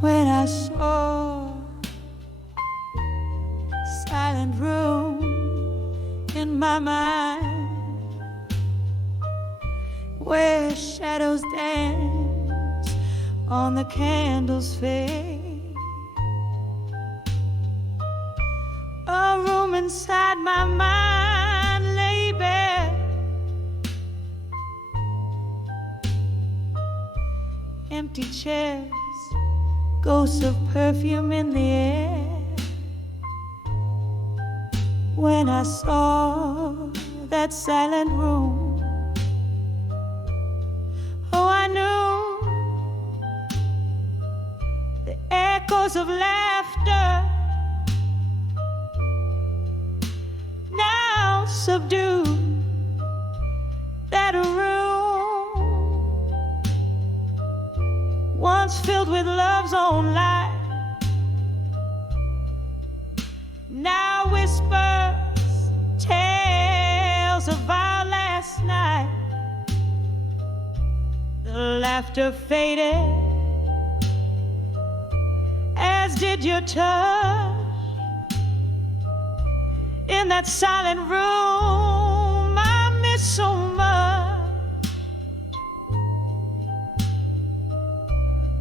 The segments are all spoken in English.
when I saw silent room in my mind, where shadows dance on the candle's face. A room inside my mind lay bare, empty chairs, ghosts of perfume in the air. When I saw that silent room, oh, I knew the echoes of laughter now subdued that room once filled with love's own light, now whispers tales of our last night. The laughter faded, as did your touch. In that silent room I miss so much.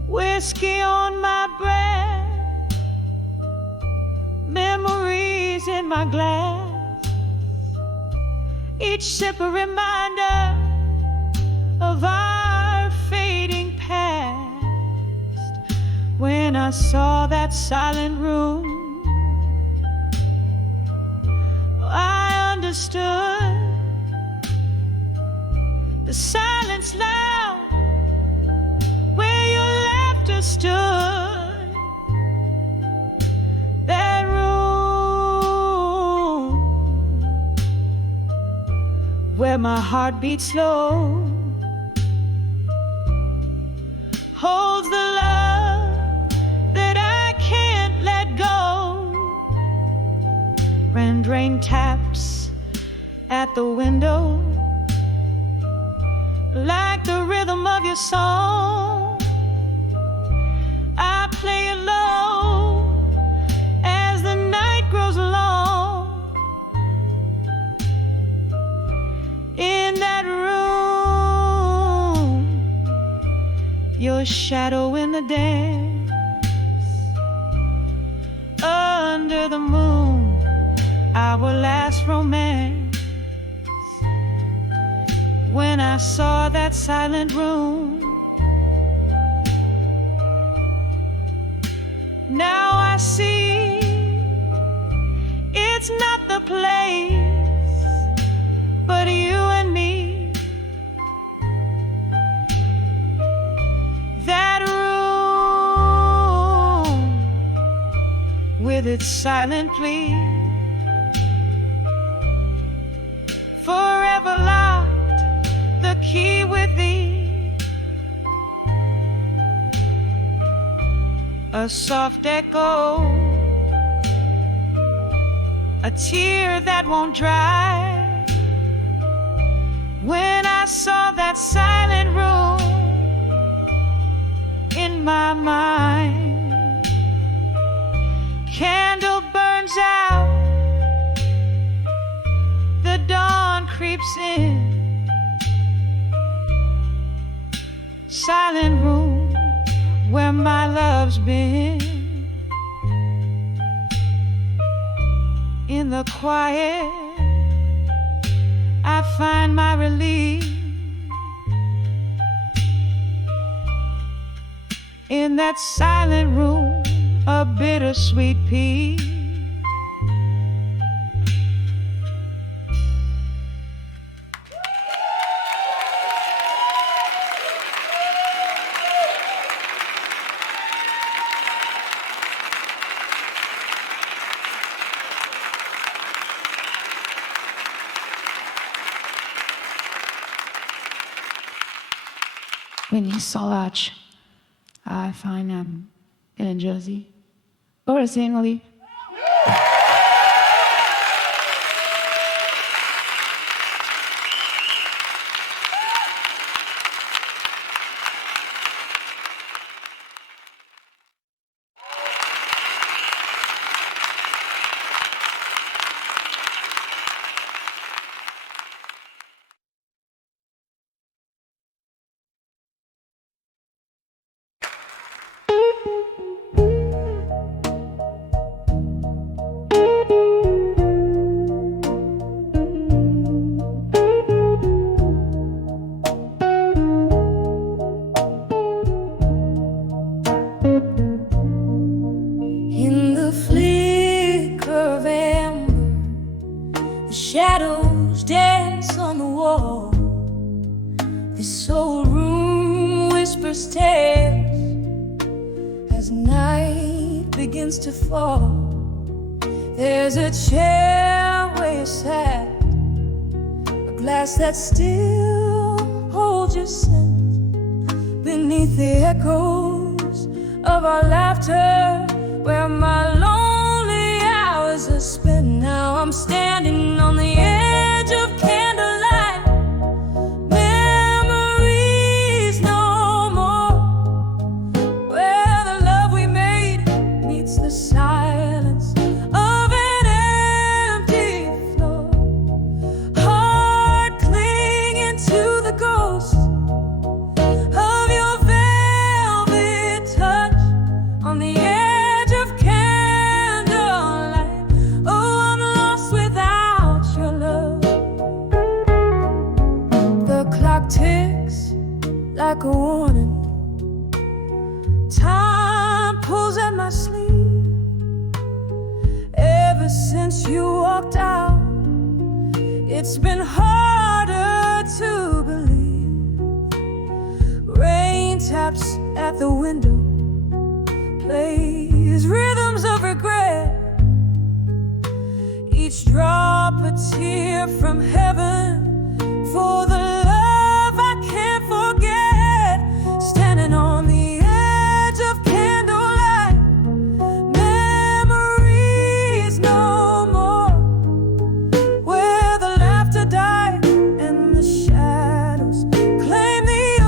Whiskey on my breath, memories in my glass, each sip a reminder of our fading past. When I saw that silent room, I understood the silence loud where your laughter stood. That room where my heart beats slow holds the love that I can't let go. Rain taps at the window like the rhythm of your song. I play it low as the night grows long. In that room, your shadow in the dance, under the moon, our last romance. When I saw that silent room, now I see it's not the place, but you and me. That room with its silent plea, forever locked, the key with thee. A soft echo, a tear that won't dry. When I saw that silent room in my mind, candle burns out, the dawn creeps in. Silent room where my love's been. In the quiet I find my relief. In that silent room, a bittersweet peace. When you saw I find in Jersey, or singly. strangers' tales as night begins to fall. There's a chair where you're sat, a glass that still holds your scent beneath the echoes of our laughter, where my lonely hours are spent. Now I'm standing on the edge of candlelight. Memories no more, where the love we made meets the silence of an empty floor. Heart clinging to the ghost of your velvet touch on the edge of candlelight. Oh, I'm lost without your love. The clock ticks like a warning. Time pulls at my sleeve. Ever since you walked out, it's been harder to believe. Rain taps at the window, plays rhythms of regret. Each drop a tear from heaven for the love I can't forget. Standing on the edge of candlelight, memories no more, where the laughter died and the shadows claim the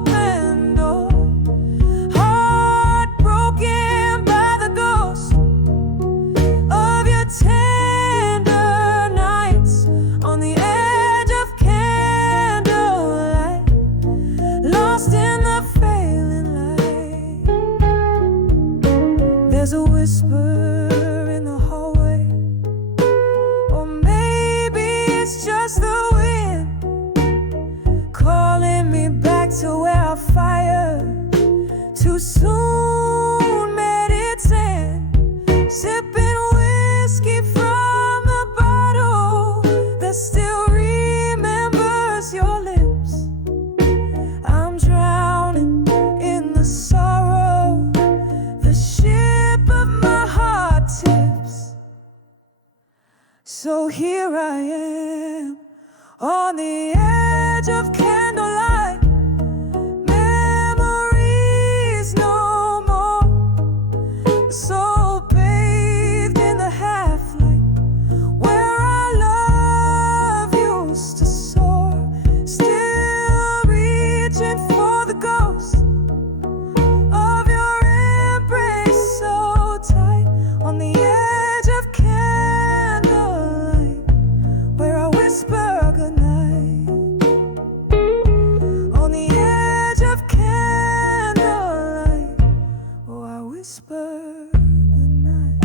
open door. Heartbroken by the ghost of your tender nights on the edge of candlelight, lost in the failing light. There's a whisper in the hallway, or maybe it's just the wind calling me back to where I fired too soon made its end. Sipping whiskey from the bottle that still remembers your lips. I'm drowning in the sorrow, the ship of my heart tips. So here I am on the edge of candlelight. Memories no more, so bathed in the half-light, where our love used to soar, still reaching for the ghost of your embrace so tight on the edge of candlelight, where I whisper goodnight. On the edge of candlelight, oh, I whisper goodnight.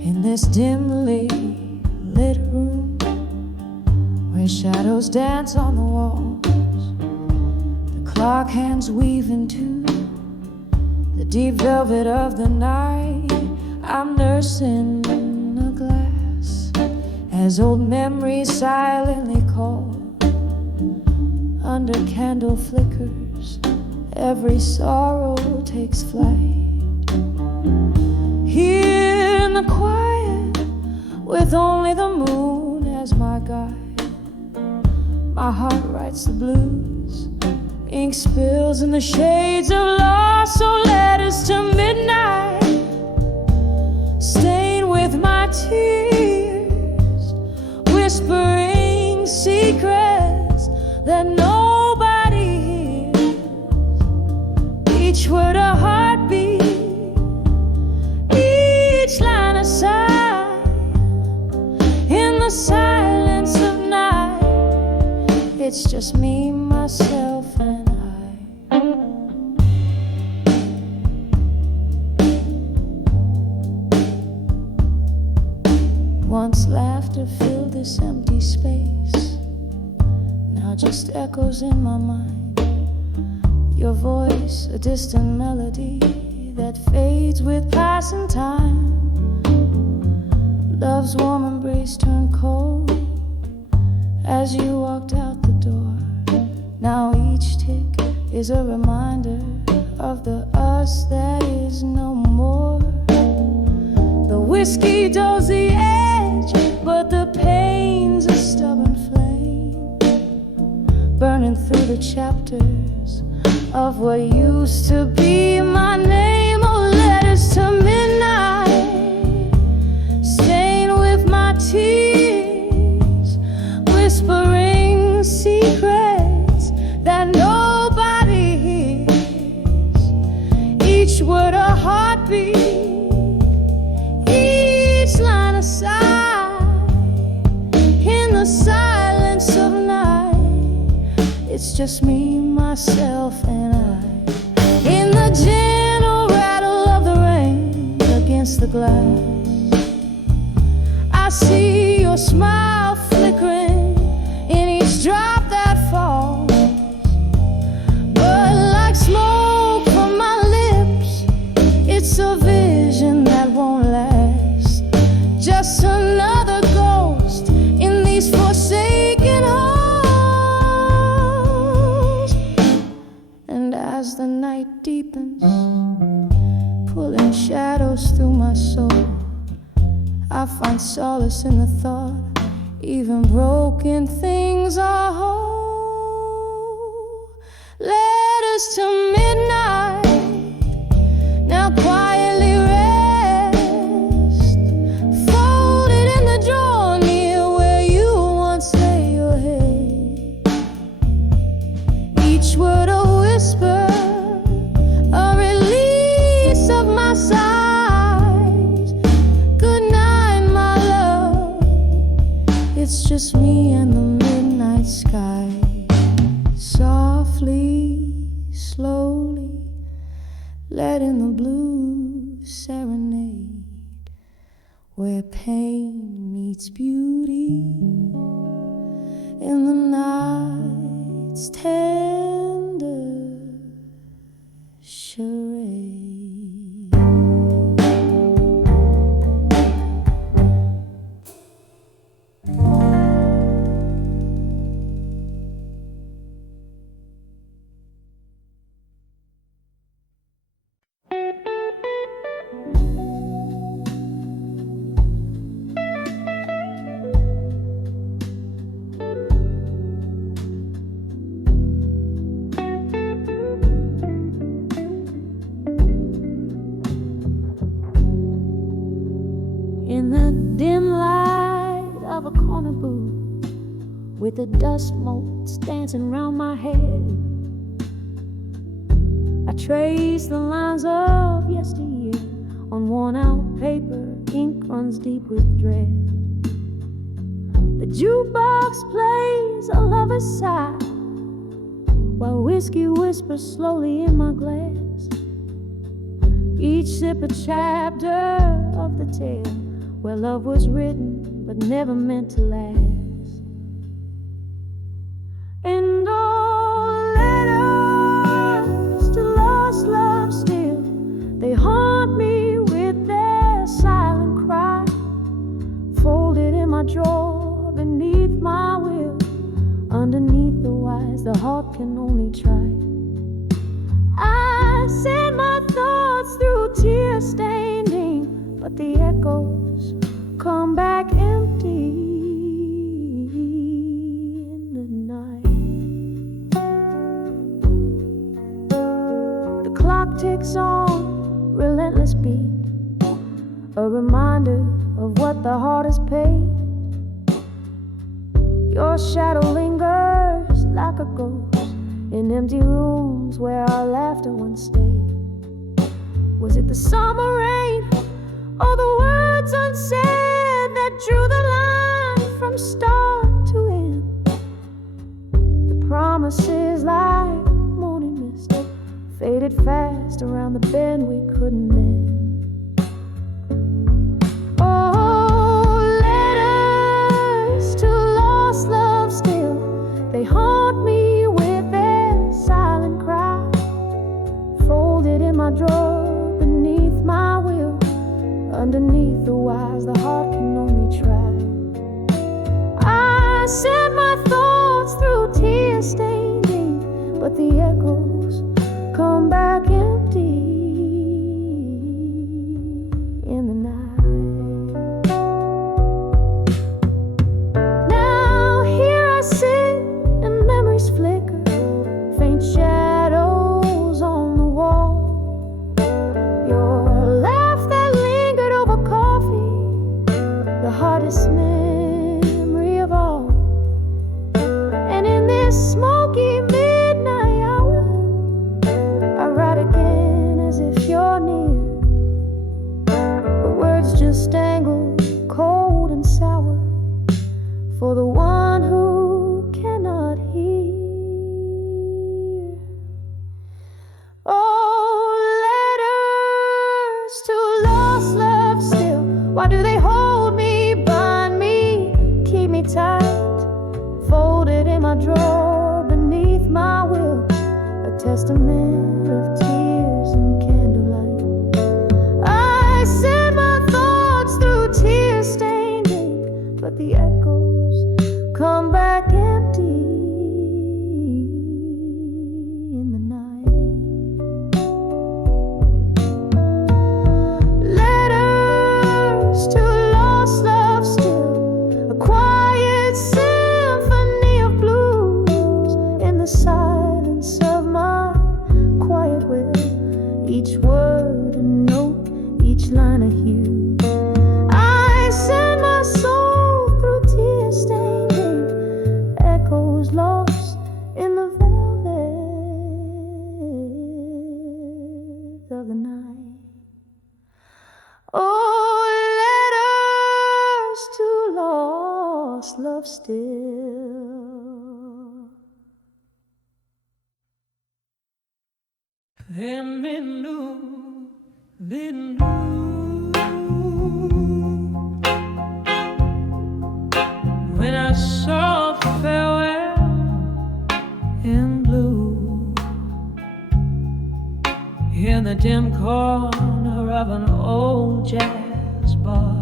In this dimly lit room, where shadows dance on the walls, the clock hands weave into the deep velvet of the night. I'm nursing a glass as old memories silently call. Under candle flickers, every sorrow takes flight. Here in the quiet, with only the moon as my guide, my heart writes the blues. Ink spills in the shades of loss, so letters to midnight stain with my tears, whispering secrets that nobody hears. Each word a heartbeat, each line a sigh in the silence. it's just me, myself, and I. Once laughter filled this empty space, now just echoes in my mind. Your voice, a distant melody that fades with passing time. Love's warm embrace turned cold as you walked out the door. Now each tick is a reminder of the us that is no more. The whiskey dulls the edge, but the pain's a stubborn flame, burning through the chapters of what used to be my name. Oh, letters to midnight, stained with my tears, whispering secrets that nobody hears. Each word a heartbeat, each line a sigh. In the silence of night, it's just me, myself, and I. In the gentle rattle of the rain against the glass, I see your smile flickering in each drop that falls. But like smoke from my lips, it's a vision that won't last. Just another ghost in these forsaken halls. And as the night deepens, pulling shadows through my soul, I find solace in the thought even broken things are whole. Letters to midnight now quietly rest, folded in the drawer near where you once lay your head. Each word a whisper, a release of my sighs. Good night, my love, it's just me and the midnight sky. Softly, slowly, letting the blues serenade, where pain meets beauty in the night's tender charade. In the dim light of a corner booth, with the dust motes dancing round my head, I trace the lines of yesteryear on worn out paper. Ink runs deep with dread. The jukebox plays a lover's sigh, while whiskey whispers slowly in my glass. Each sip a chapter of the tale where love was written but never meant to last. And all letters to lost love still, they haunt me with their silent cry, folded in my drawer beneath my will. Underneath the wise, the heart can only try. I send my thoughts through tear-stained ink, but the echoes come back empty in the night. The clock ticks on, relentless beat, a reminder of what the heart has paid. Your shadow lingers like a ghost in empty rooms where our laughter once stayed. Was it the summer rain or the words unsaid that drew the line from start to end? promises like morning mist faded fast around the bend we couldn't mend. Oh, letters to lost love still, they haunt me with their silent cry. Folded in my drawer beneath my will, underneath the wise the heart can only try. I sent my thoughts through tear-stained ink, but the echoes come back empty in the night. Now here I sit and memories flicker, faint shadows on the wall. Your laugh that lingered over coffee, the hardest memory of all. And in this smoky midnight hour, I write again as if you're near. The words just dangle cold and sour for the one who cannot hear. Oh, letters to lost love still, why do they hold me, bind me, keep me tight? Folded in my drawer beneath my will, a testament of tears and candlelight. I send my thoughts through tear-stained ink, but the echoes come back empty in the night. Letters to lost love still, a quiet symphony of blues in the silence of my quiet will. Each word a note, each line a hue. I send my soul through tear-stained ink, echoes lost in the velvet of the night. Oh, letters to lost love still. Let me know, when I saw farewell in blue in the dim corner of an old jazz bar,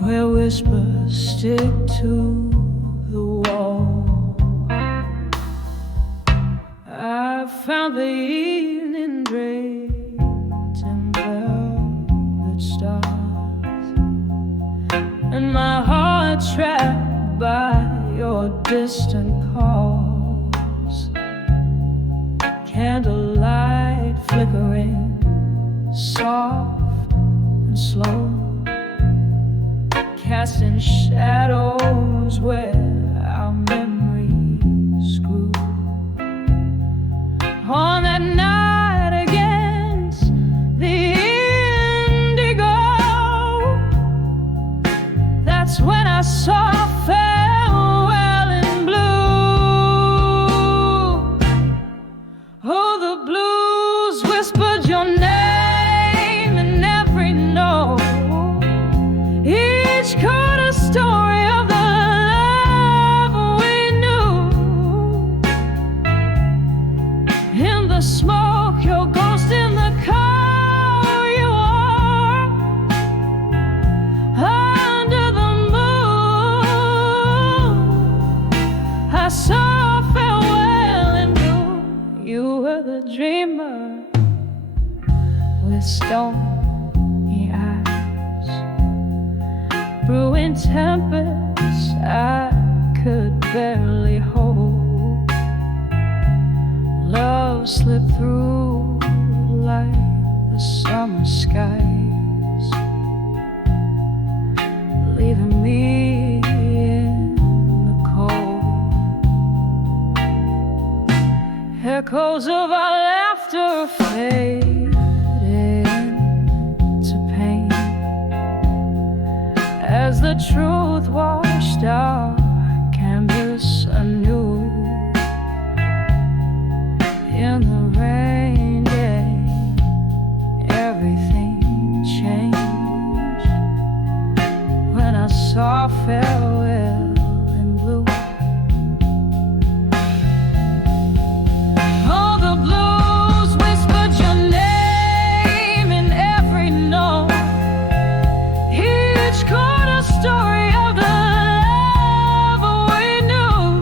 where whispers stick to the wall. I found the evening draped in velvet stars, and my heart trapped by your distant calls. Candlelight flickering, soft and slow, casting shadows where our memories grew. On that night against the indigo, that's when I saw farewell in blue. Oh, the blues whispered your name in every note, each chord a story of the love we knew. In the smoke, your ghost in the car you are, under the moon, I saw farewell in blue. You were the dreamer with stony eyes, brewing tempests I could barely hold. Love slipped through like the summer skies, leaving me in the cold. Echoes of our laughter faded into pain as the truth washed our canvas saw farewell in blue. All the blues whispered your name in every note. Each chord a story of the love we knew.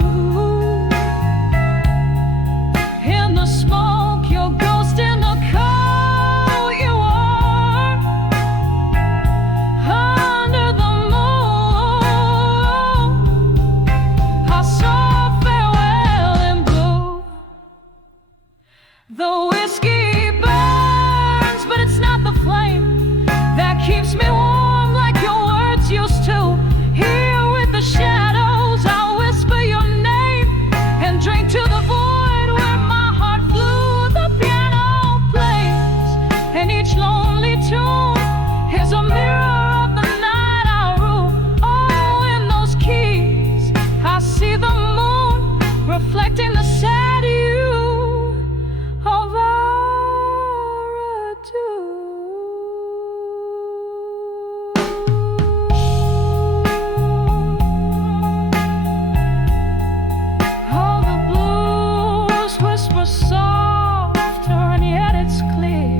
In the smoke, your ghost in the cold you are. Under the moon, I saw farewell in blue. The whiskey burns, but it's not the flame that keeps me warm like your words used to. Here with the shadows, I'll whisper your name and drink to the void where my heart flew. The piano plays, and each lonely tune is a mirror of the night I rule. Oh, in those keys, I see the moon reflecting the sad hue of our adieu. All the blues whisper softer, and yet it's clear.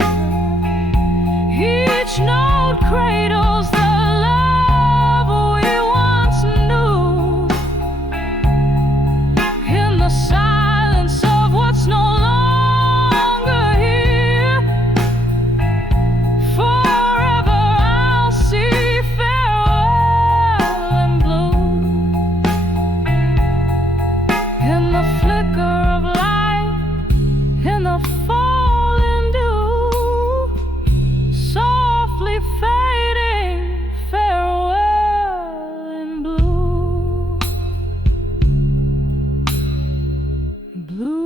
Each note cradles the love we once knew. In the silence of what's no longer here, forever I'll see farewell in blue. In the flicker of light, in the falling dew, softly fading farewell in blue. Blue.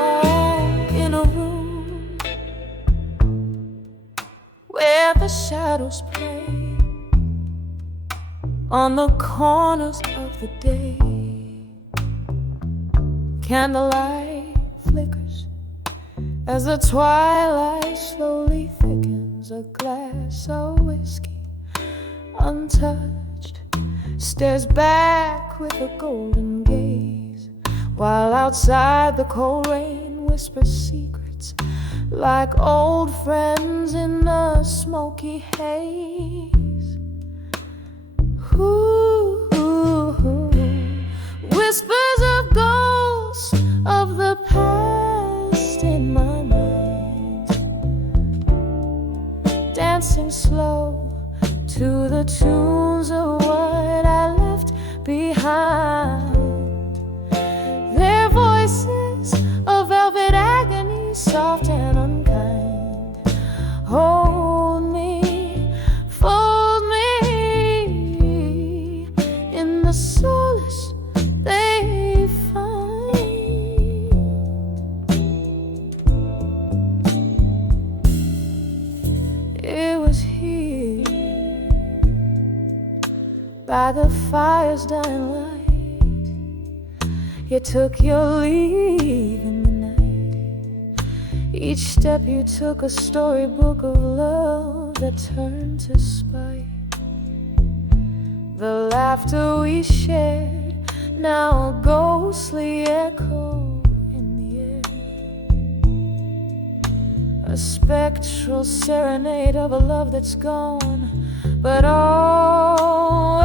Oh, in a room where the shadows play on the corners of the day. Candlelight flickers as the twilight slowly thickens. A glass of whiskey untouched stares back with a golden gaze, while outside the cold rain whispers secrets like old friends in the smoky haze. Ooh, whispers of ghosts of the past in my mind, dancing slow to the tunes of what I left behind. Their voices of velvet agony, soft and unkind. Hold me, fold me in the solace they find. It was here by the fire's dying light. You took your leave in the night. Each step you took a storybook of love that turned to spite. The laughter we shared, now a ghostly echo in the air. A spectral serenade of a love that's gone, but always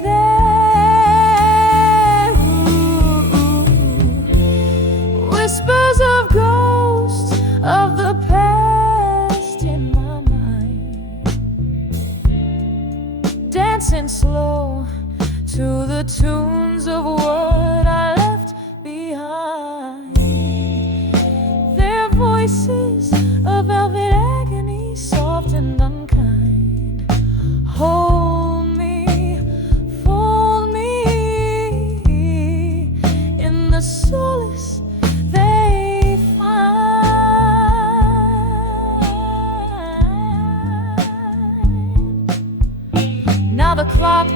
there. Ooh, whispers of ghosts of the past in my mind, dancing slow to the tunes of what I left behind. Their voices of velvet agony, soft and unkind. Hold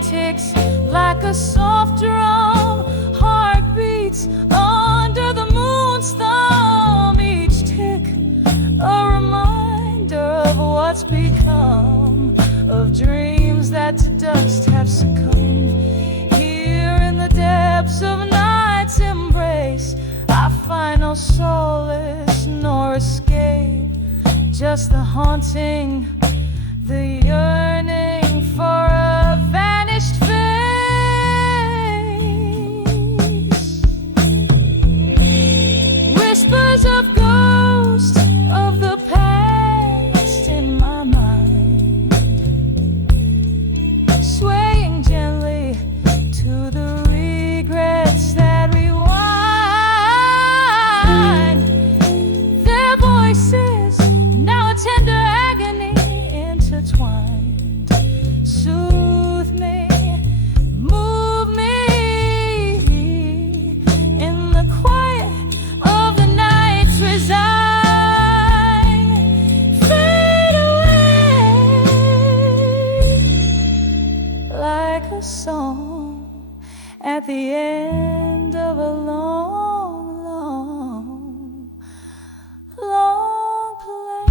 ticks like a soft drum. Heart beats under the moon's thumb. Each tick a reminder of what's become, of dreams that to dust have succumbed. Here in the depths of night's embrace, I find no solace nor escape, just the haunting, the yearning for a vanished face. Whispers of ghosts of the past in my mind, swaying gently to the regrets that rewind. Their voices, now a tender agony intertwined, soothe me, move me in the quiet of the night. Resign, fade away like a song at the end of a long, long, long play.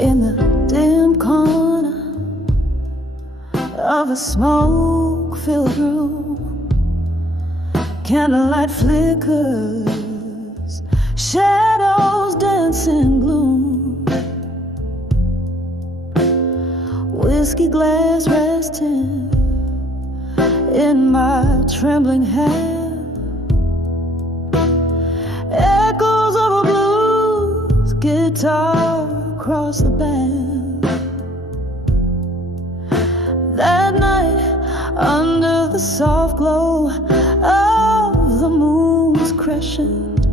In the dim corner of a smoke-filled room, candlelight flickers, shadows dance in gloom. Whiskey glass resting in my trembling hand, echoes of a blues guitar across the band. That night, under the soft glow of the moon's crescent,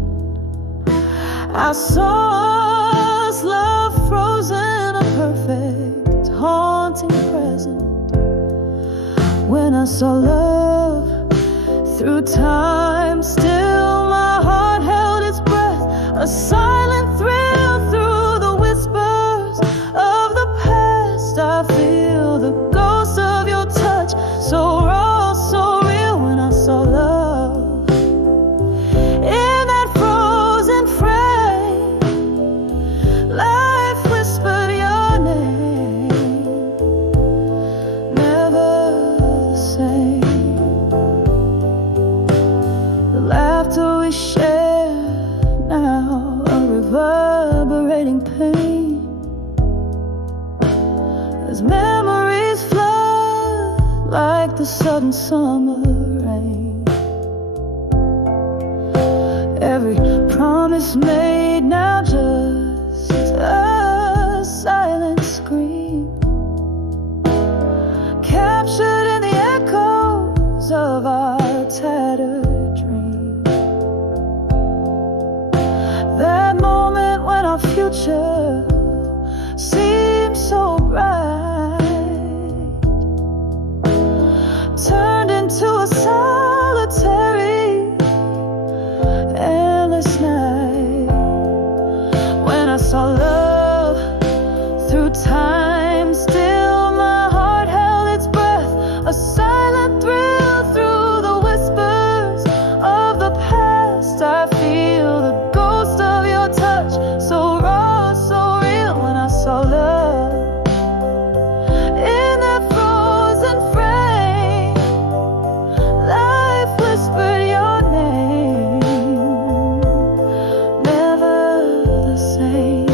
I saw us, love frozen, a perfect haunting present. When I saw love through time, still my heart held its breath, a silent thrill through the whispers of the past. I feel the ghost of your touch, so raw, so real. When I saw love in that frozen frame, life whispered your name, never the same. The laughter we share now, a reverberating pain, as memories flood like the sudden summer rain. Every promise made now just a silent scream, captured in the echoes of our tattered dream. That moment when our future seemed so bright turned into a solitary, endless night. When I saw love through time, still my heart held its breath, a silent thrill through the whispers of the past. I feel the ghost of your touch, so raw, so real. When I saw love in that frozen frame, life whispered your name, never the same.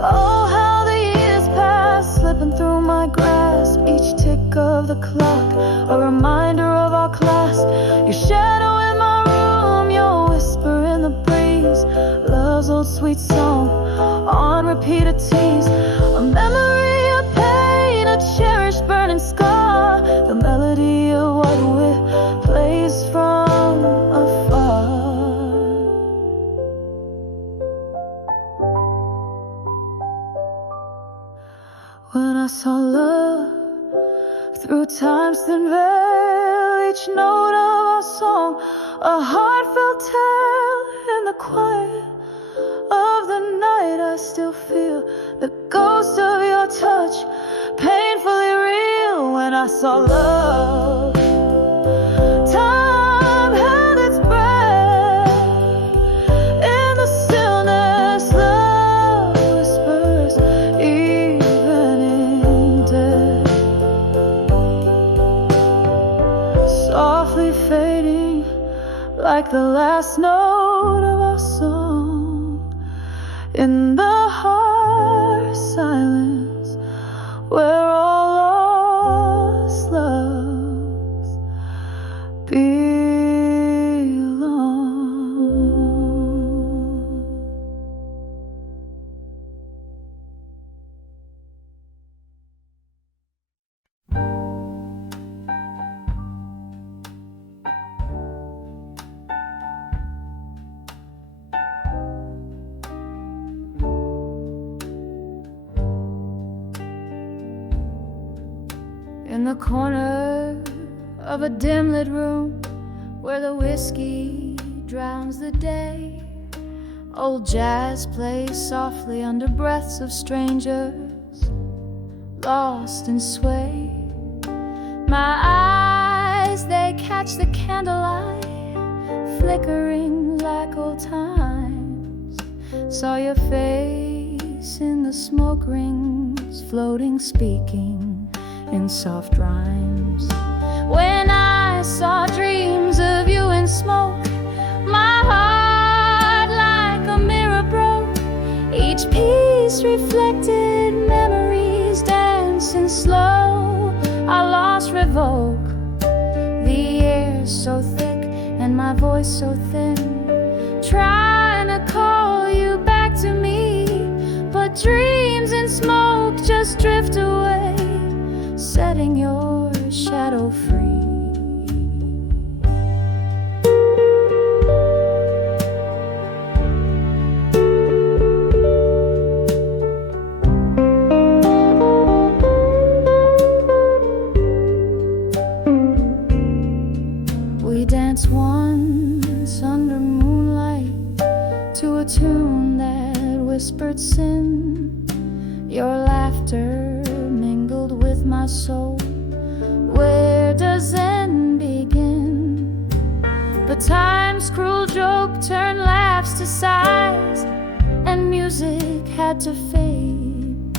Oh, how the years pass, slipping through my grasp, each tick of the clock a reminder of our class. Your shadow in my room, your whisper in the breeze, love mother's old sweet song on repeat, a tease, a memory, a pain, a cherished burning scar, the melody of what we plays from afar. When I saw love through time's thin veil, each note of our song, a heartfelt tale in the quiet of the night. I still feel the ghost of your touch, painfully real. When I saw love, time held its breath in the stillness. Love whispers even in death, softly fading like the last note of our song. In the harsh silence where all lost loves belong. In the corner of a dim-lit room where the whiskey drowns the day, old jazz plays softly under breaths of strangers, lost in sway. My eyes, they catch the candlelight flickering like old times. Saw your face in the smoke rings, floating, speaking in soft rhymes. When I saw dreams of you in smoke, my heart like a mirror broke. Each piece reflected memories dancing slow. I lost revoke. The air so thick and my voice so thin, trying to call you back to me, but dreams and smoke just drift away, setting your shadow free. We danced once under moonlight to a tune that whispered sin. Your laughter mingled with my soul. Where does end begin? But time's cruel joke turned laughs to sighs, and music had to fade.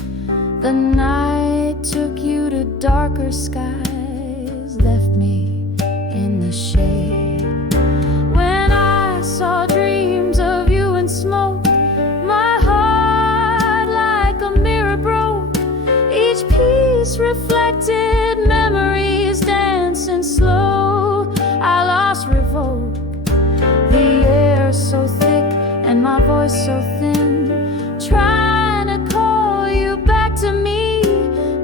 The night took you to darker skies, left me in the shade. When I saw dreams of you in smoke, my heart like a mirror broke. Each piece reflected memories dancing slow. I lost revoke. The air so thick and my voice so thin, trying to call you back to me,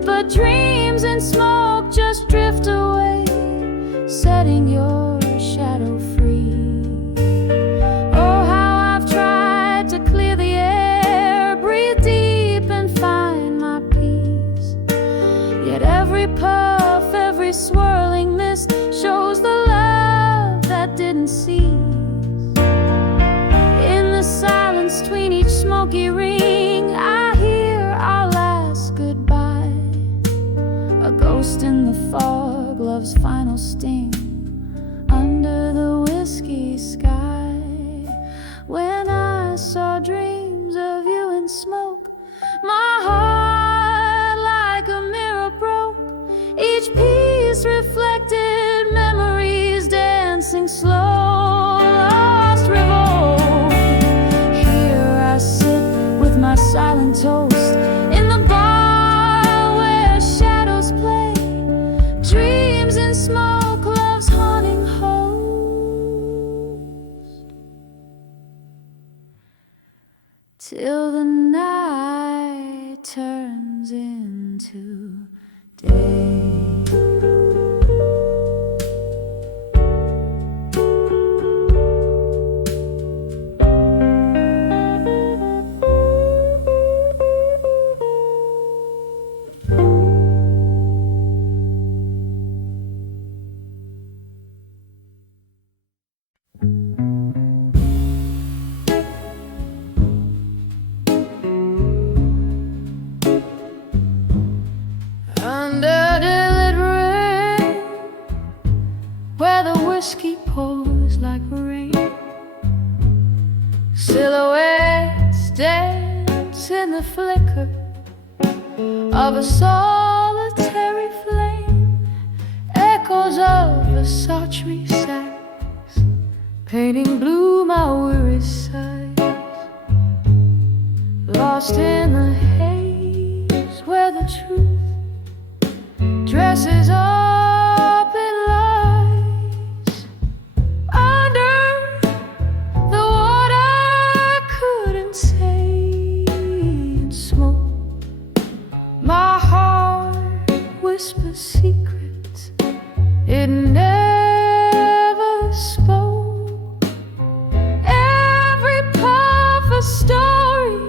but dreams and smoke just drift away, setting your shadow free. Oh, how I've tried to clear the air, breathe deep and find my peace. Yet every puff, every swirling mist shows the love that didn't cease. In the silence between each smoky ring, I hear our last goodbye. A ghost in the fog, love's final sting, under the whiskey sky. When I saw dreams of you in smoke, my heart like a mirror broke. Each piece reflected memories dancing slow. Lost revolt. Here I sit with my silent toast in the bar where shadows play. Dreams in smoke, love's haunting hope. whiskey pours like rain. Silhouettes dance in the flicker of a solitary flame. Echoes of Versace sax painting blue my weary sighs. Lost in the haze where the truth dresses up in lies. Under the water I couldn't say in smoke. My heart whispers secrets it never spoke. Every puff a story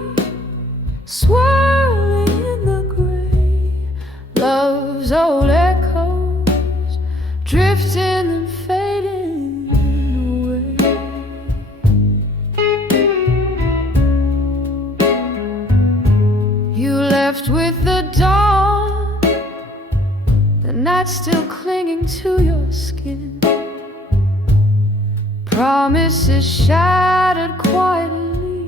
swirling in the gray. Love's old echoes drifting and fading away. You left with the dawn, the night still clinging to your skin. Promises shattered quietly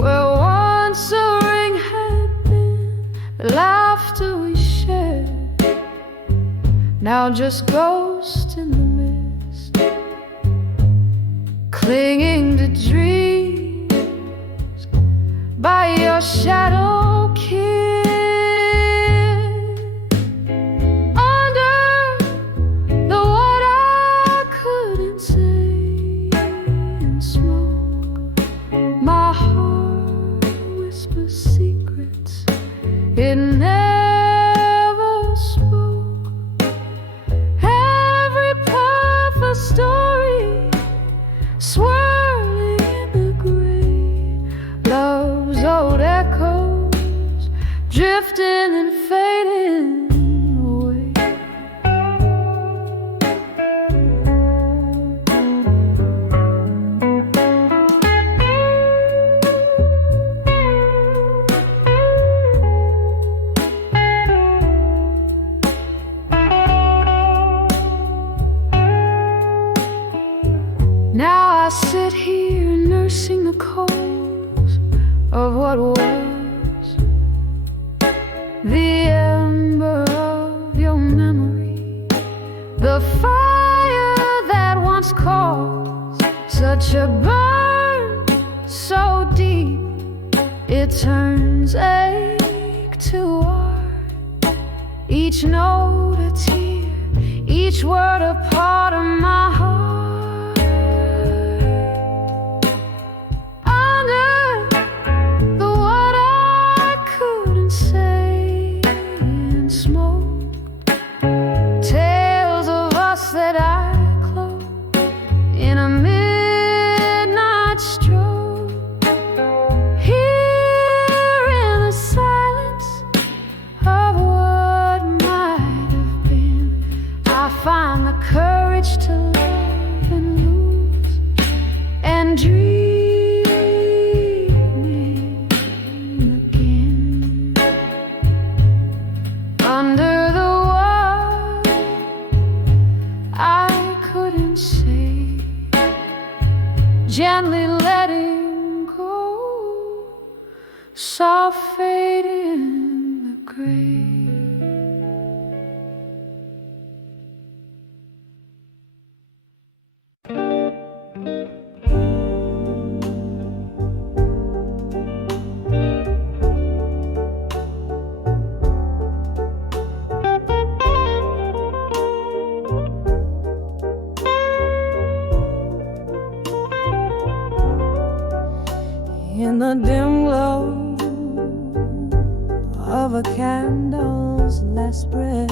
where once a ring had been. The laughter we shared now just ghosts in the mist, clinging to dreams by your shadow kiss. Under the water I couldn't say in smoke. My heart whispers secrets it never spoke. Every puff a story swirling in the gray. Love's old echoes drifting and fading away. Now I sit here nursing the coals of what was, the ember of your memory, the fire that once caused such a burn so deep it turns ache to art. Each note a tear, each word a part of my heart. That I close in a midnight stroll. Here in the silence of what might have been, I find the courage to love and lose and dream again. Under the I couldn't say, gently letting go, soft fade in the grave. In the dim glow of a candle's last breath,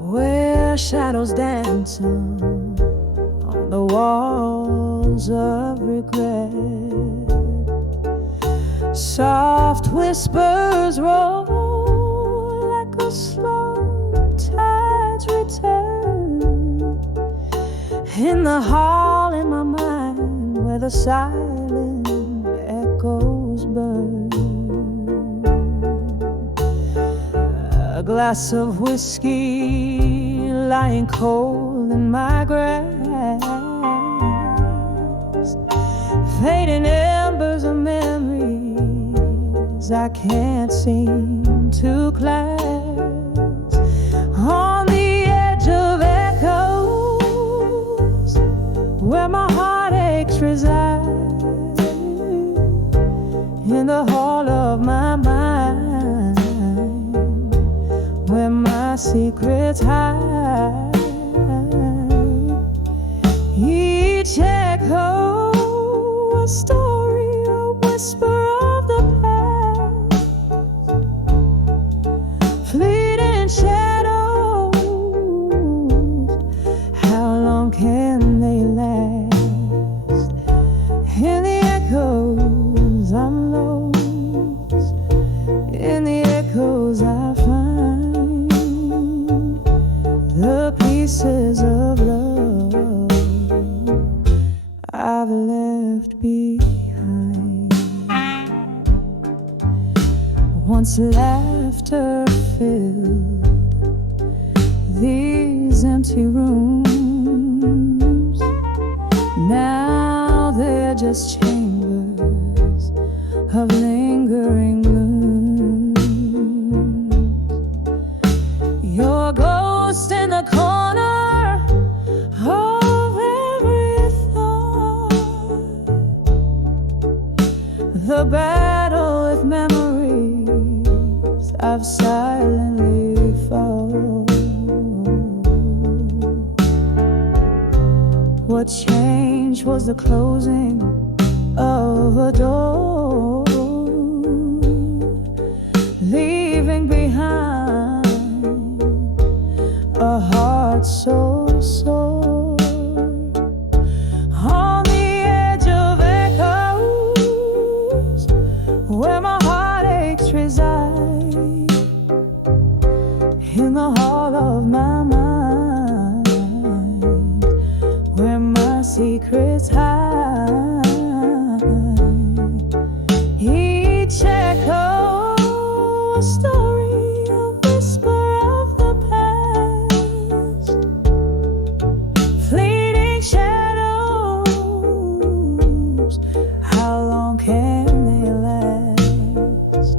where shadows dance on the walls of regret, soft whispers roll like a slow tide's return. In the hall in my mind where the silent echoes burn, a glass of whiskey lying cold in my grass, fading embers of memories I can't seem to class. On the edge of echoes, where my heartaches reside, in the hall of my mind, where my secrets hide. Each echo a story, a whisper of the past, fleeting shadows. How long can they last? In the echoes I'm lost, in the echoes I find the pieces of love I've left behind. Once laughter filled these empty rooms, now they're just chambers of lingering glooms. Your ghost in the corner of every thought, the battle with memories I've silently fought. What changed was the closing of a door, leaving behind a heart so sore. On the edge of echoes, where my heartaches reside, in the hall of my mind, where my secrets hide. Each echo a story, a whisper of the past, fleeting shadows. How long can they last?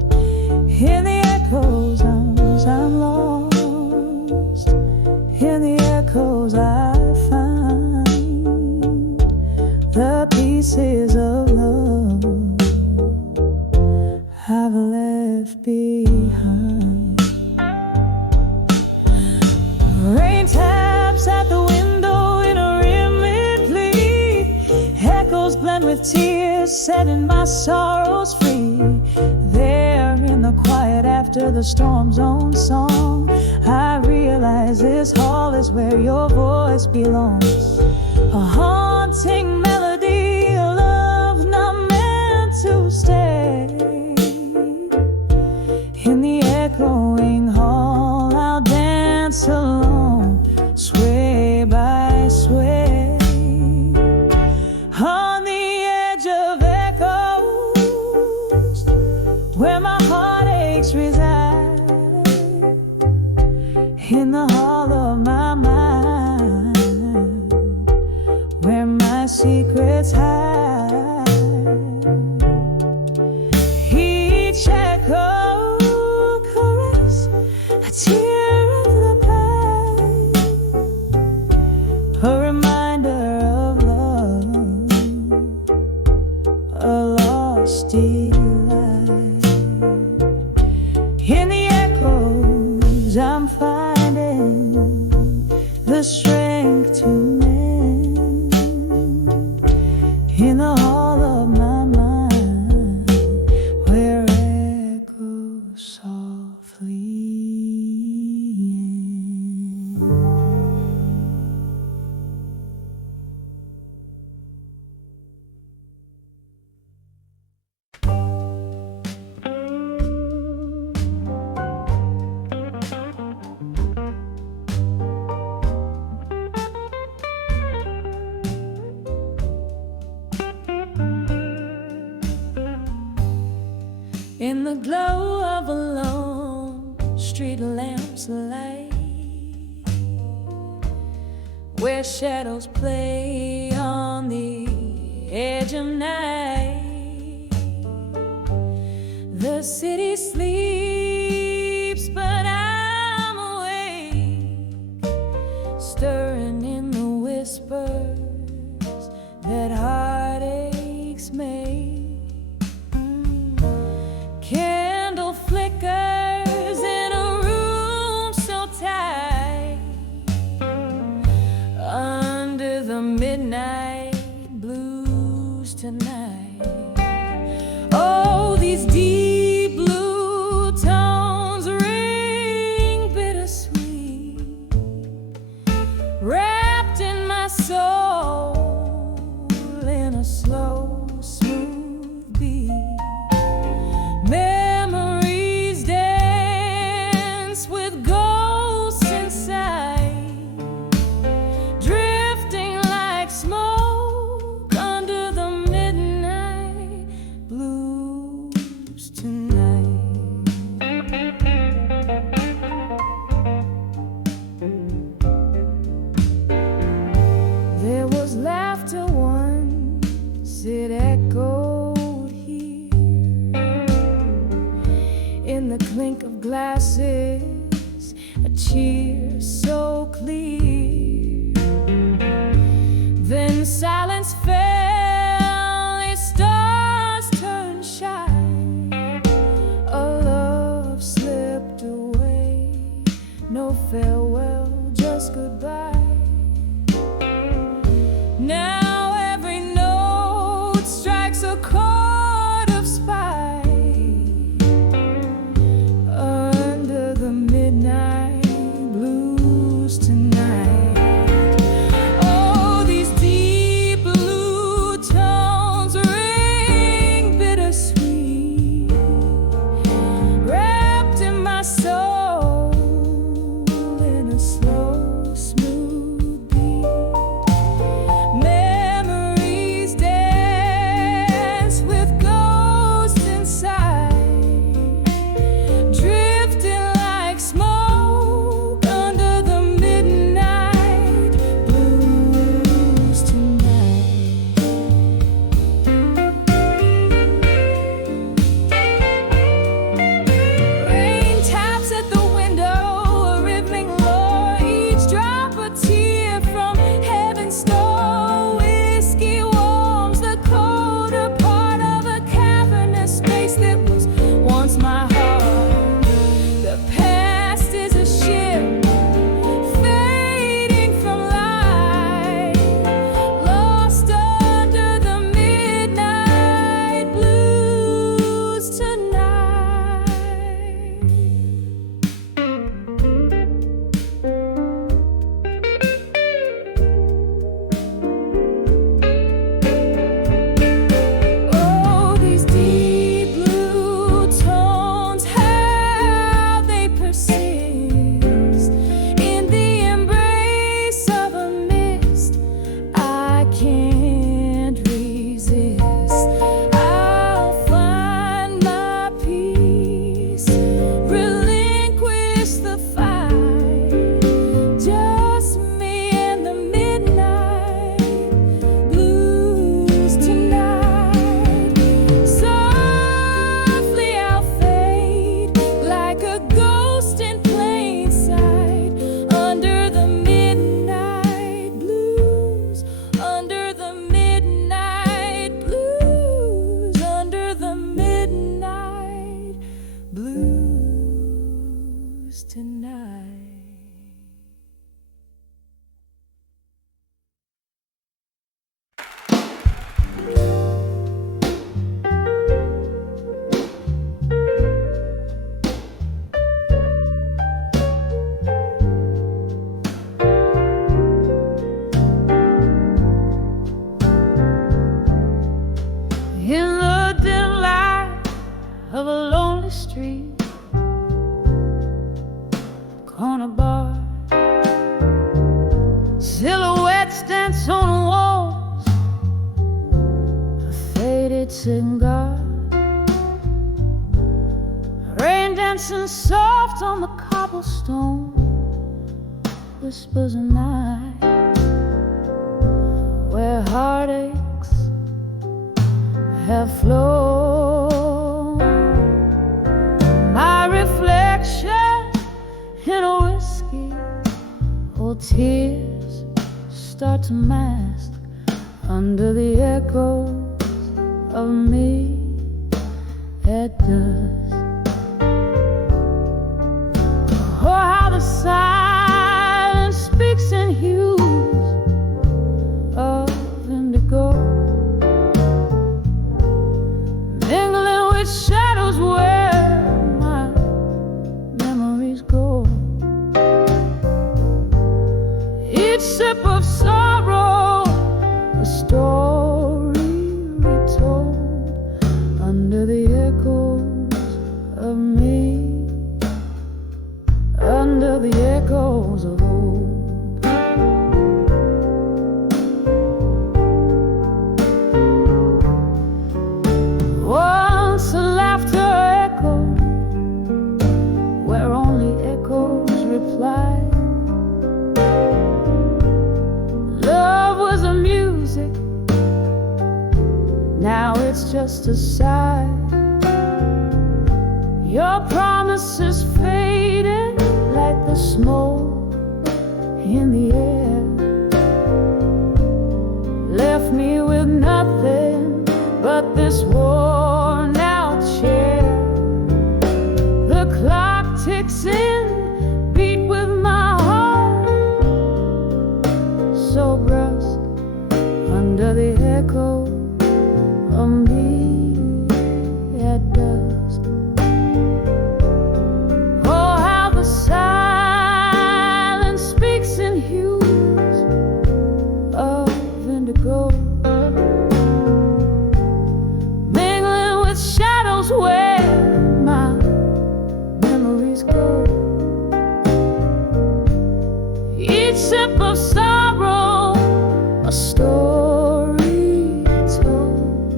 In the echoes I'm lost, in the echoes I find the pieces of love I've left behind. Rain taps at the window in a rimmed plea, echoes blend with tears, setting my sorrows free. There in the quiet after the storm's own song, I realize this hall is where your voice belongs. A haunting melody, a love not meant to stay. In the echoing hall I'll dance alone, sway by sway. On the edge of echoes, where my heartaches reside, in the hall of my mind, where my secrets hide. Each echo a caress, a tear of the past, a reminder of love, a lost delight. In the echoes I'm finding the strength to mend, in the hall of my mind, where echoes softly end. In the glow of a lone street lamp's light, where shadows play on the edge of night. The city sleeps, but I'm awake, stirring in the whispers that heartaches make. Candle flickers in a room so tight, under the midnight blues tonight. Oh, these deep blue tones ring bittersweet, wrapped in my soul in a slow, smooth beat. Memories dance with ghosts inside, drifting like smoke under the midnight blues tonight. There was laughter once, it echoed here in the clink of glasses, a cheer so clear. Then silence fell, its stars turned shy, a love slipped away, no farewell, just goodbye. Now every note strikes a chord of spite, under the midnight blues tonight. Oh, these deep blue tones ring bittersweet, wrapped in my soul in a slow, smooth beat. Memories dance with ghosts inside, drifting like smoke under the midnight blues tonight. Rain taps at the window, a rippling roar, each drop a tear from heaven's store. Whiskey warms the colder part of a cavernous space that was once my heart. The past is a ship fading from light, lost under the midnight blues tonight. Oh, these deep blue tones, how they persist in the embrace of a mist I can't resist. I'll find my peace, relinquish the fight, just me and the midnight blues tonight. Softly I'll fade like a ghost in plain sight, under the midnight blues, under the midnight blues, under the midnight blues tonight. In the dim light of a lonely street, corner bar, silhouettes dance on the walls, a faded cigar, rain dancing soft on the cobblestone, whispers of night. heartaches have flown. My reflection in a whiskey, old tears start to mask under the echoes of me at dusk. Oh, how the silence speaks in hues of indigo, mingling with shadows where my memories go. Each sip of sorrow, a story retold under the echoes of me, under the echoes of old. Once a laughter echoed where only echoes replied. Love was a music, now it's just a sigh. Your promises faded like the smoke in the air, left me with nothing but this worn out chair. The clock ticks in, beat with my heart, so brusque under the echo of me at dusk. Oh, how the silence speaks in hues of indigo, mingling with shadows where my memories go. Each sip of sorrow, a story told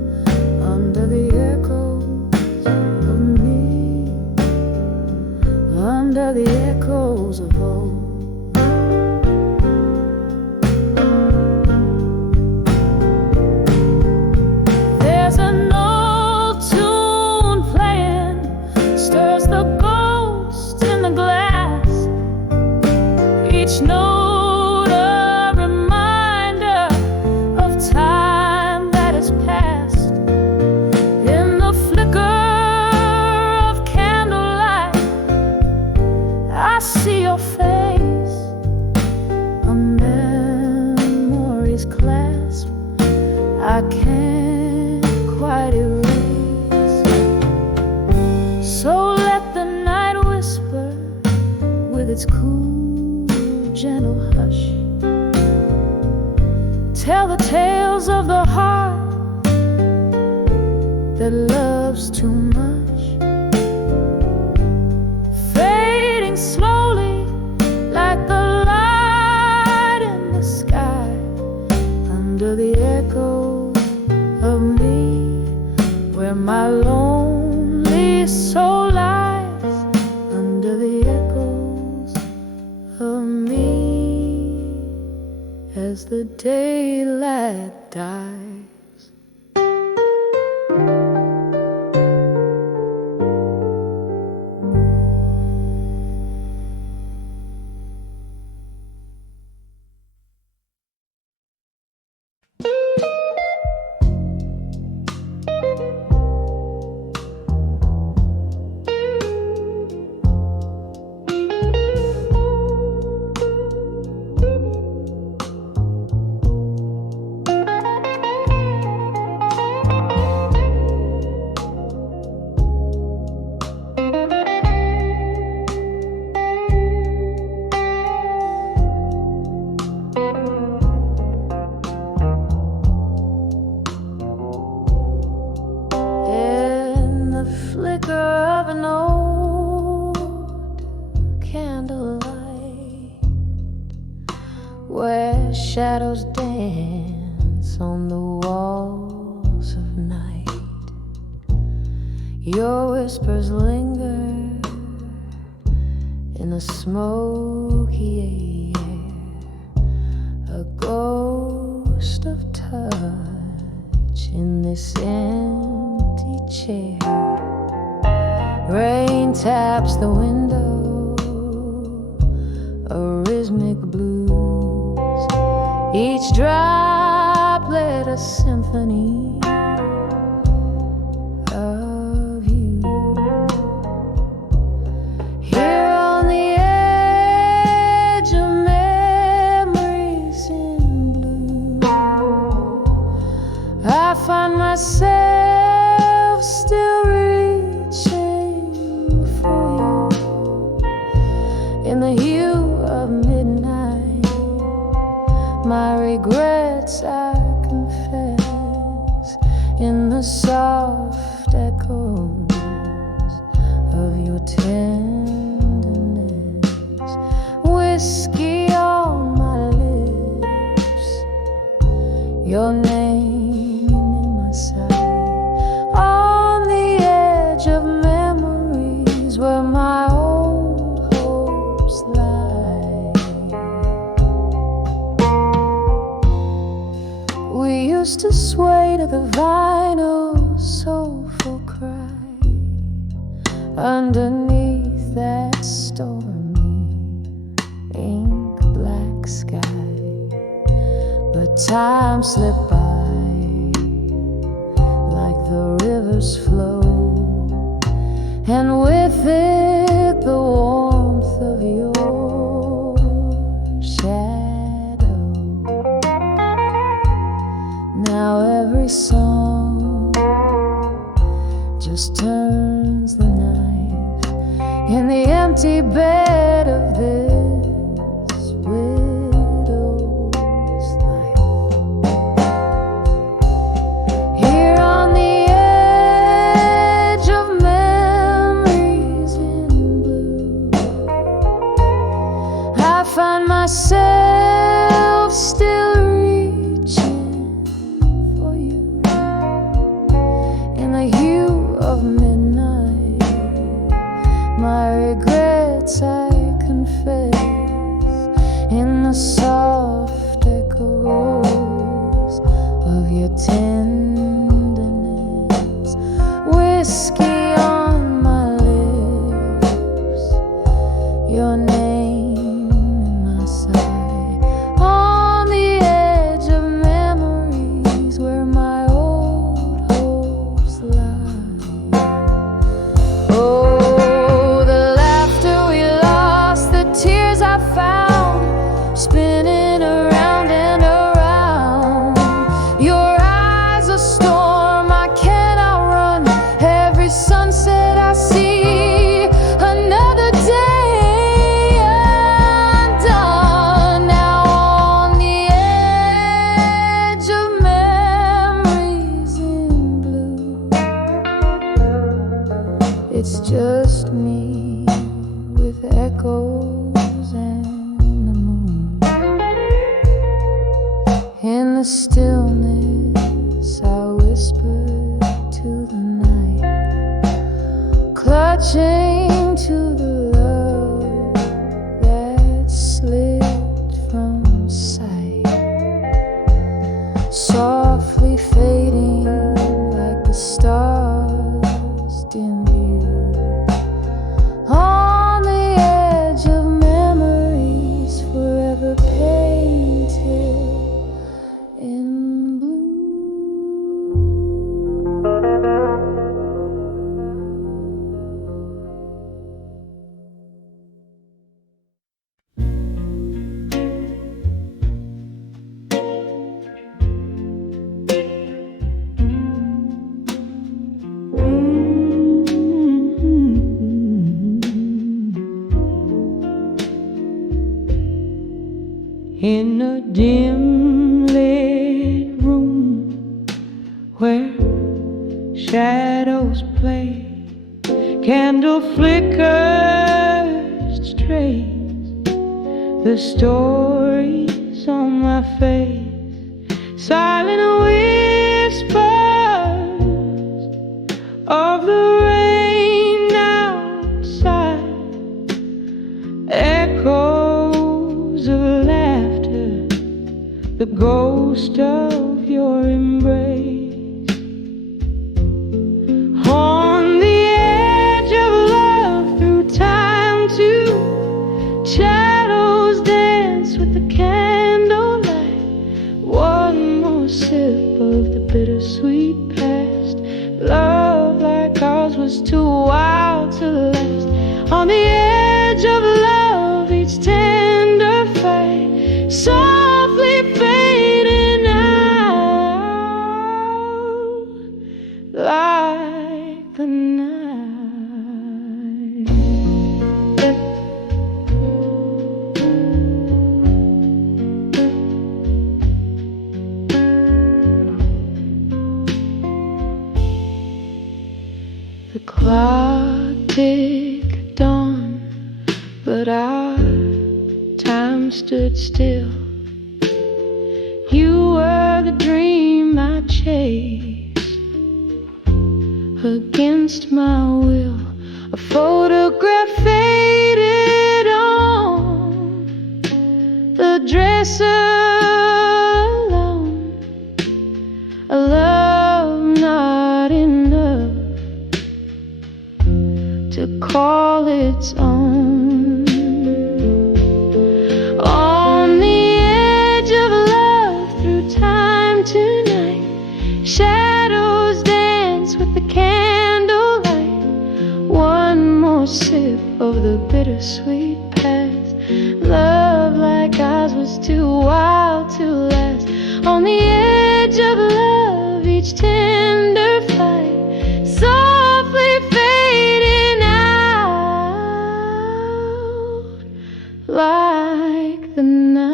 under the echoes of me, under the echoes of old. There's an old tune playing, stirs the ghost in the glass. Each note a reminder of time that has passed. In the flicker of candlelight, I see your face, a memory's clasp I can't quite erase. So let the night whisper with its cool, gentle hush, tell the tales of the heart that loves too much, fading slowly like the light in the sky, under the echo of me, where my lonely soul lies, under the echoes of me, as the daylight dies. Shadows dance on the walls of night. Your whispers linger in the smoky air. A ghost ghost of touch in this empty chair. Rain taps the window, a rhythmic blues, each droplet a symphony of you. Here on the edge of memories in blue, I find myself still reaching for you. In the hue of midnight, my regrets I confess, in the soft echoes of your tenderness. Whiskey on my lips, your name in my sight. On the edge of memories where my old hopes lie. We used to sway to the vinyl soulful cry underneath that stormy ink black sky. But time slipped by like the river's flow, and with it the warmth of your shadow. Now every song just turns the knife in the empty bed of this widow's life. Here on the edge of memories in blue, I find myself still reaching for you. In the hue of midnight, my regrets I confess, in the soft echoes of your tenderness. Whiskey on my lips, your name in my sight. On the edge of memories where my old hopes lie. Oh, the laughter we lost, the tears I found, spinning around and around. Your eyes a storm I cannot run. Every sunset I see, another day undone. Now on the edge of memories in blue, it's just me with echoes and the moon. In the stillness I whisper to the night, clutching to the love that slipped from sight, softly fading like the stars dim view. On the edge of memories forever painted in blue. In a dim lit room where shadows play, candle flickers trace the stories on my face, silent whispers of the rain outside, echoes of laughter, the ghost of your embrace. On the edge of love, through time to shadows dance with the candlelight. One more sip of the bittersweet past. Love like ours was too wild to last. On the edge of love, each tender fight softly fading out like the night. The clock ticked on, but our time stood still. You were the dream I chased against my will. A photograph faded on the dresser alone. A love not enough to call its own. On the edge of love, through time tonight, shadows dance with the candlelight. One more sip of the bittersweet past. Love like ours was too wild to last. On the edge of love, each tender fight softly fading out like the night.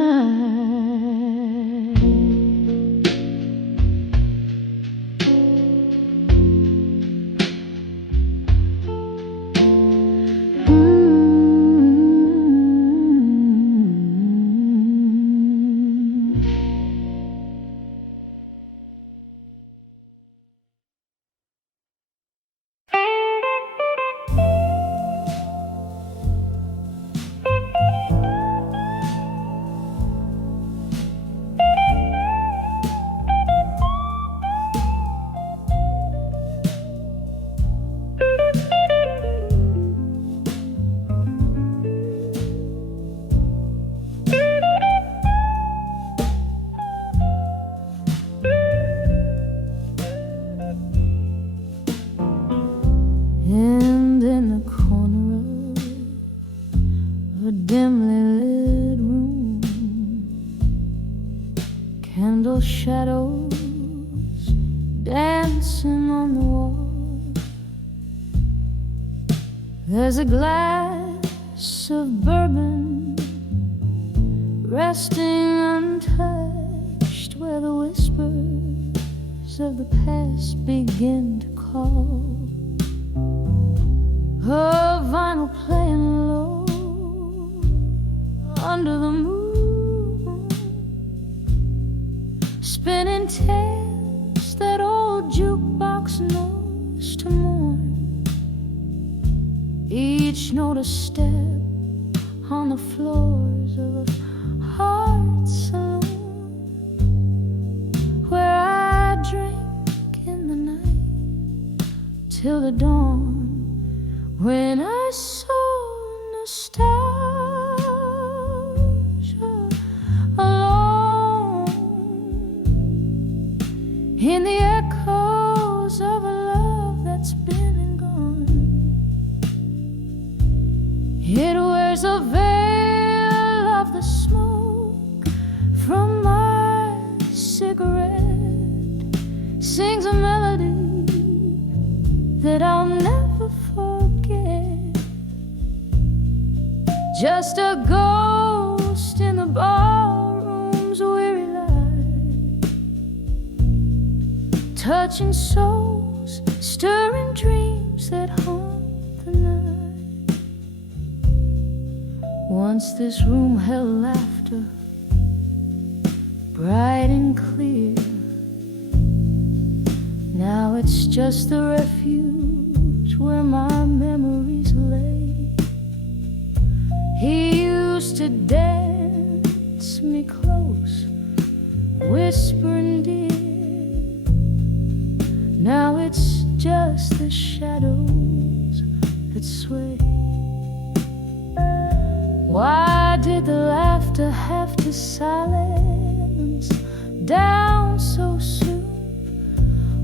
And in the corner of a dimly lit room, candle shadows dancing on the wall. There's a glass of bourbon resting untouched where the whispers of the past begin to call. A vinyl playing low under the moon, spinning tales that old jukebox knows to mourn. Each note a step on the floors of a heart saloon, where I drink in the night till the dawn, when I saw nostalgia alone in the echoes of a love that's been and gone. It wears a veil of the smoke from my cigarette, sings a melody that I'll never forget. Just a ghost in the ballroom's weary light, touching souls, stirring dreams that haunt the night. Once this room held laughter, bright and clear. Now it's just the refuge where my memories lay. He used to dance me close whispering dear. Now it's just the shadows that sway. Why did the laughter have to silence down so soon?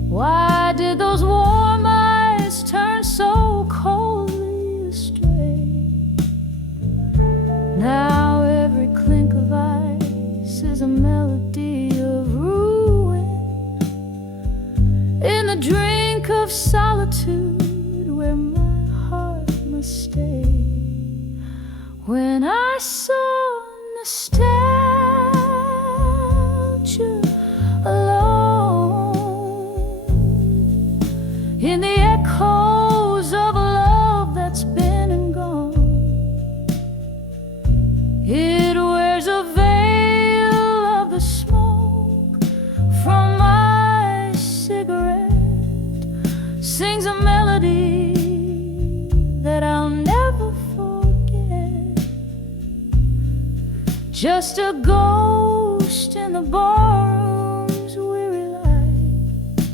Why did those warm eyes turn so coldly astray? Now every clink of ice is a melody of ruin in the drink of solitude where my heart must stay. When I saw nostalgia alone in the echoes of a love that's been and gone, it wears a veil of the smoke from my cigarette, sings a melody that I'll never forget. Just a ghost in the barroom's weary light,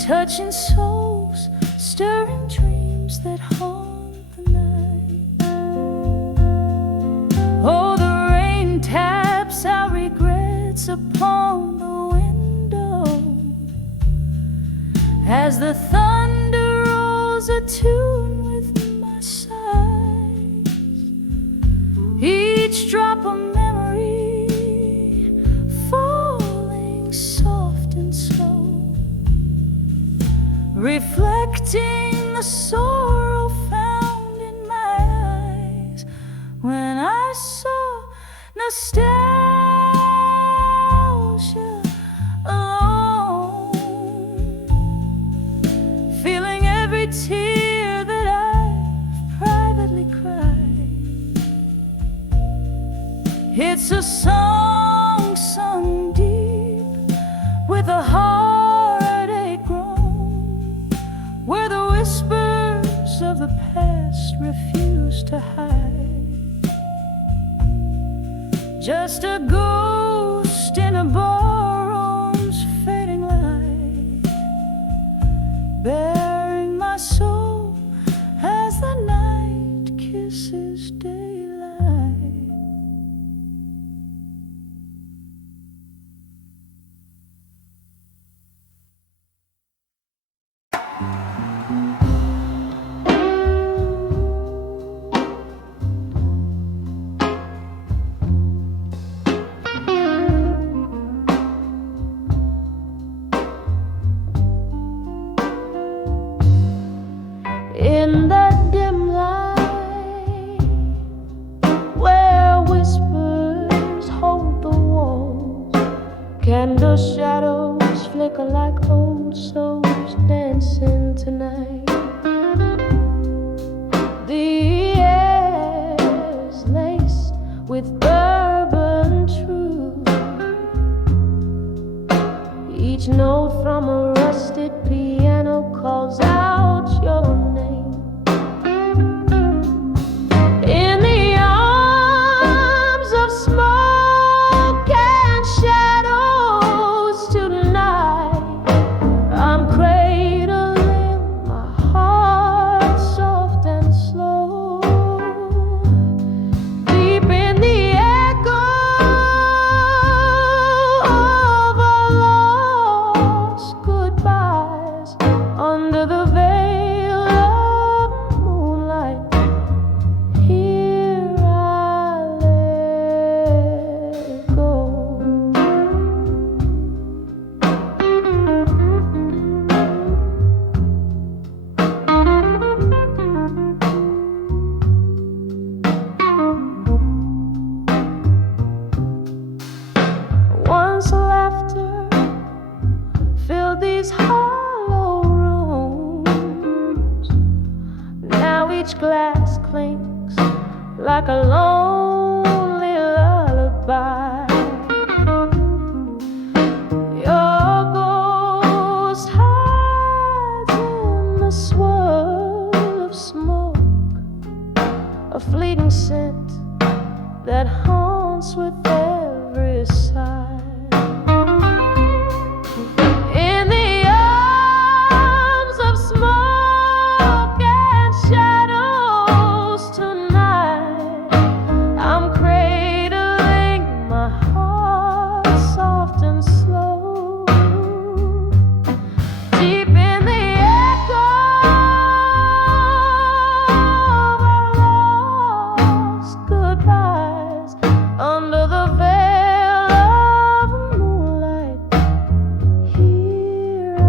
touching souls, stirring dreams that haunt the night. Oh, the rain taps out regrets upon the window as the thunder rolls a tune with my sighs. Each drop of memory falling soft and slow, reflecting the sorrow found in my eyes. When I saw nostalgia alone, feeling every tear that I've privately cried. It's a song sung deep with a heartache groan, where the whispers of the past refuse to hide. Just a ghost in a barroom's fading light, bearing my soul as the night kisses daylight. In the dim light, where whispers hold the walls, candle shadows flicker like old souls dancing tonight. The air's laced with bourbon truth, each note from a rusted piano calls out your name. In the arms of smoke and shadows tonight, I'm cradling my heart soft and slow, deep in the echo of our lost goodbyes, under the veil of moonlight. Here I let go. Once laughter filled these hollow rooms, now each glass clinks like a lonely lullaby. Your ghost hides in the swirl of smoke, a fleeting scent that haunts with every side. In the arms of smoke and shadows tonight, I'm cradling my heart soft and slow. Deep in the echo of our lost goodbyes, under the veil of moonlight, here I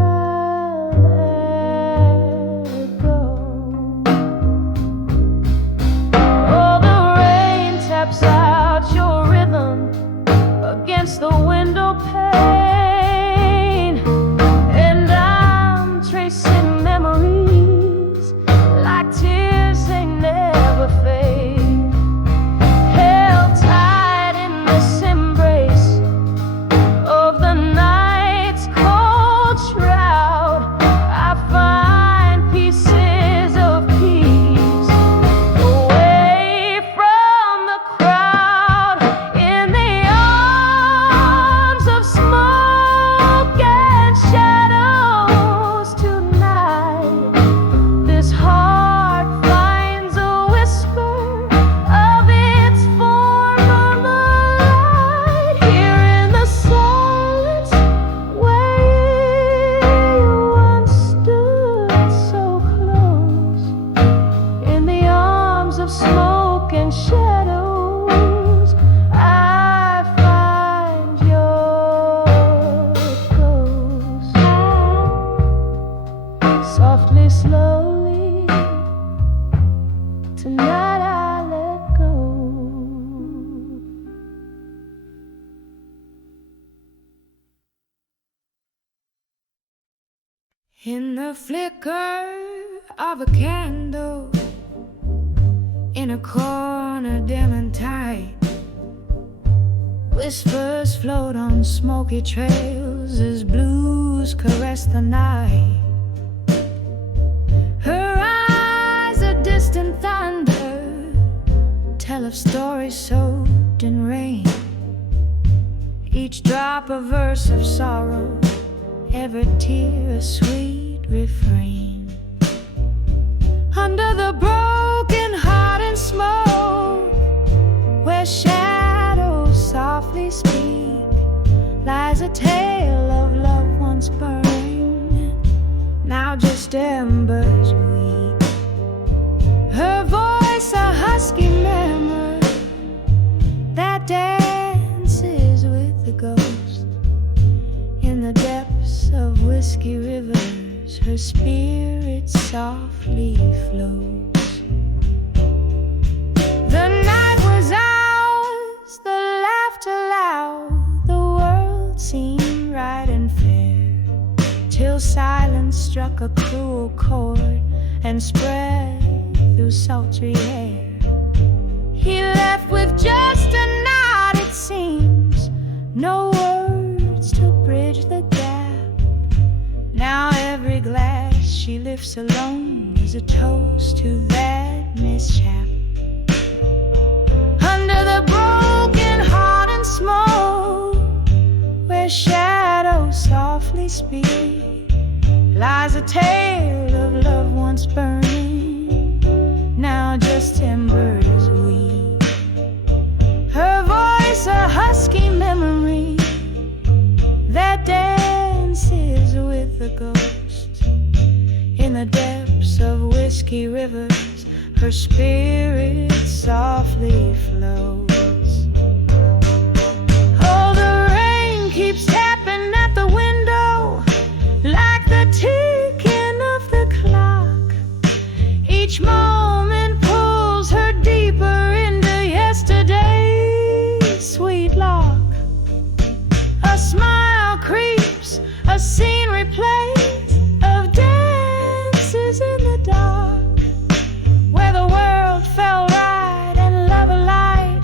let it go. Oh, the rain taps out your rhythm against the window pane, and I'm tracing memories like tears they never fade. Held tight in this embrace of the night's cold shroud, I find pieces of peace away from the crowd. In the arms of smoke and shadows tonight, this heart finds a whisper of its former light. Here in the silence where you once stood so close, in the arms of smoke and shadows, I find your ghost. Softly, slowly, tonight I let go. In the flicker of a candle, in a corner dim and tight, whispers float on smoky trails as blues caress the night. Her eyes are distant thunder, tell of stories soaked in rain, each drop a verse of sorrow, every tear a sweet refrain. Under the broken heart and smoke, where shadows softly speak, lies a tale of love once burned, now just embers weak. Her voice a husky memory that dances with the ghost. In the depths of whiskey rivers, her spirit softly flows. The night was ours, the laughter loud, the world seemed right and fair, till silence struck a cruel chord and spread through sultry air. He left with just a nod, it seems, no words to bridge the gap. Now every glass she lifts alone is a toast to that mishap. Under the broken heart and smoke, where shadows softly speak, lies a tale of love once burning, now just embers weak. Her voice a husky memory that dances with the ghost. In the depths of whiskey rivers, her spirit softly flows. Oh, the rain keeps tapping at the window like the ticking of the clock. Each moment pulls her deeper into yesterday's sweet lock. A smile creeps, a scene replays of dances in the dark, where the world fell right and love alight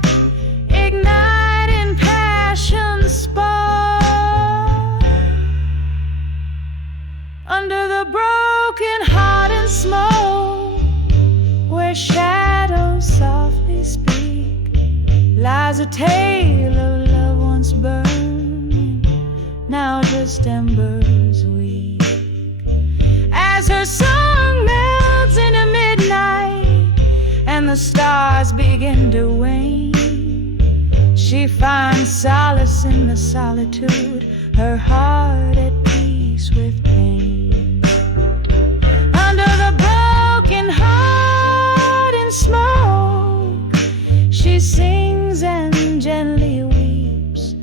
last embers weep. As her song melts into midnight and the stars begin to wane, she finds solace in the solitude, her heart at peace with pain. Under the broken heart and smoke, she sings and gently weeps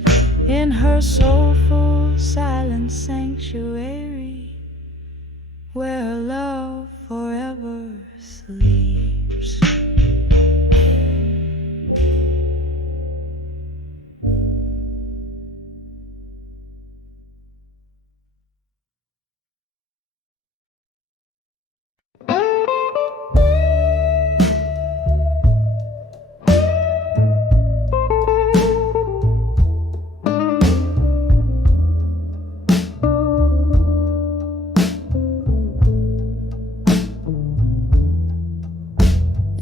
in her soulful silent sanctuary, where love forever sleeps.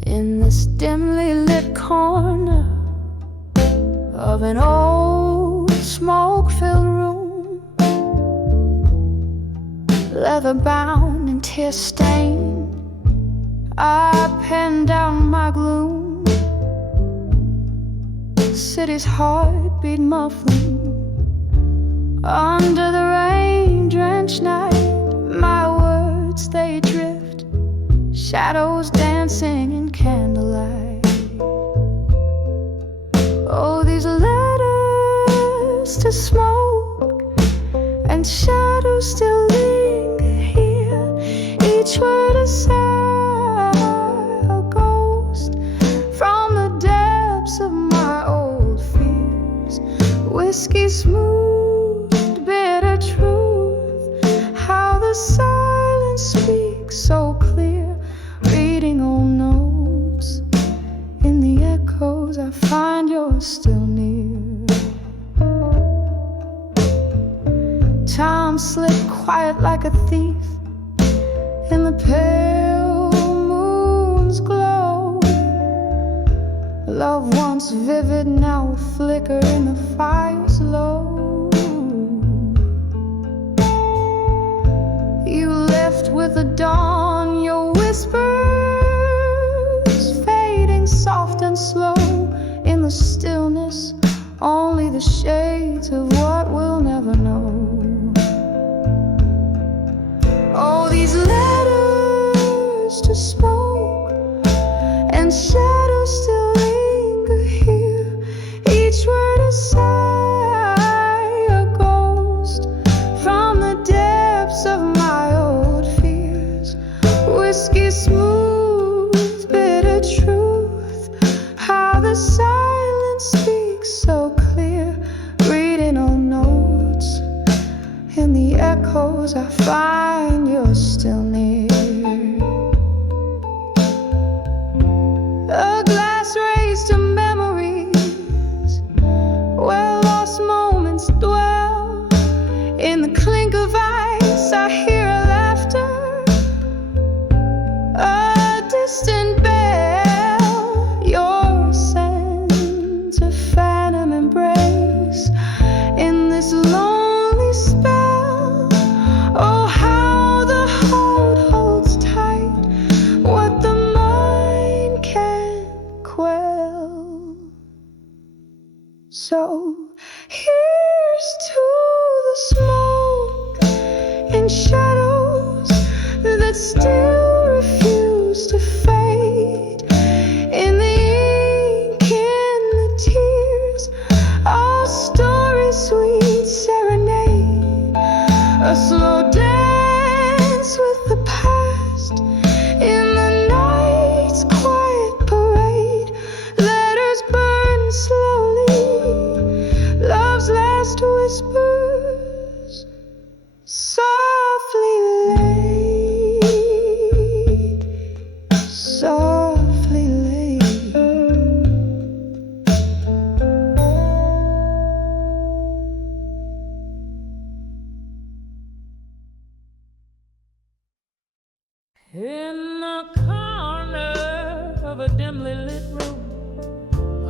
In this dimly lit corner of an old smoke-filled room, leather-bound and tear-stained, I pen down my gloom. The city's heartbeat muffling under the rain-drenched night. My words, they drift, shadows dancing in candlelight. Oh, these letters to smoke and shadows still linger here, each word a sigh, a ghost from the depths of my old fears. Whiskey smoothed bitter truth, how the silence speaks so clear, reading old notes. In the echoes I find you're still near. Time slipped quiet like a thief in the pale moon's glow. Love once vivid, now a flicker in the fire's low. You left with the dawn, your whispers fading soft and slow. In the stillness, only the shades of what we'll never know. Oh, these letters to smoke and shadows still linger here, each word a sigh, a ghost from the depths of my old fears. Whiskey smooth, bitter truth, how the silence speaks so clear, reading old notes. In the echoes I find you're still near. A glass raised to memories where lost moments dwell. In the clink of ice I hear a laughter, a distant bell, your sense of phantom embrace in this lonely spell. Oh, how the heart holds tight what the mind can't quell. So here's to the smoke and shadows that still refuse to fade, in the ink, in the tears, all story sweet serenade, a slow dance with the past in the night's quiet parade. Letters burn slowly, love's last whispers softly laid, softly laid. In the corner of a dimly lit room,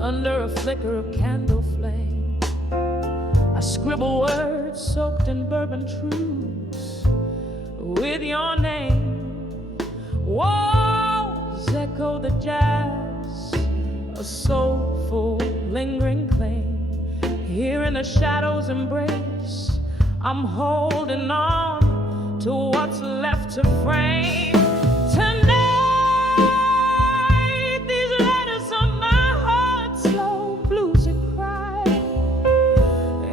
under a flicker of candle flame, I I scribble words soaked in bourbon truths with your name. Walls echo the jazz, a soulful, lingering claim. Here in the shadows' embrace, I'm holding on to what's left to frame. Tonight, these letters of my heart, slow bluesy cry,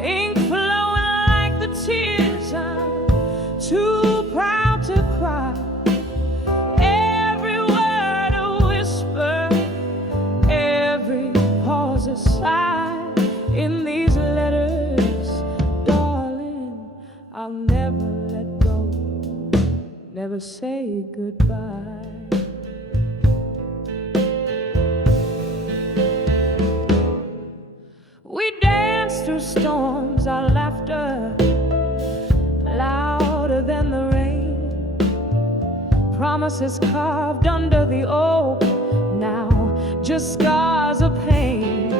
ink flowing like the tears I'm too proud to cry. Every word a whisper, every pause a sigh. In these letters, darling, I'll never let go, never say goodbye. We danced through storms, our laughter louder than the rain. Promises carved under the oak, now just scars of pain.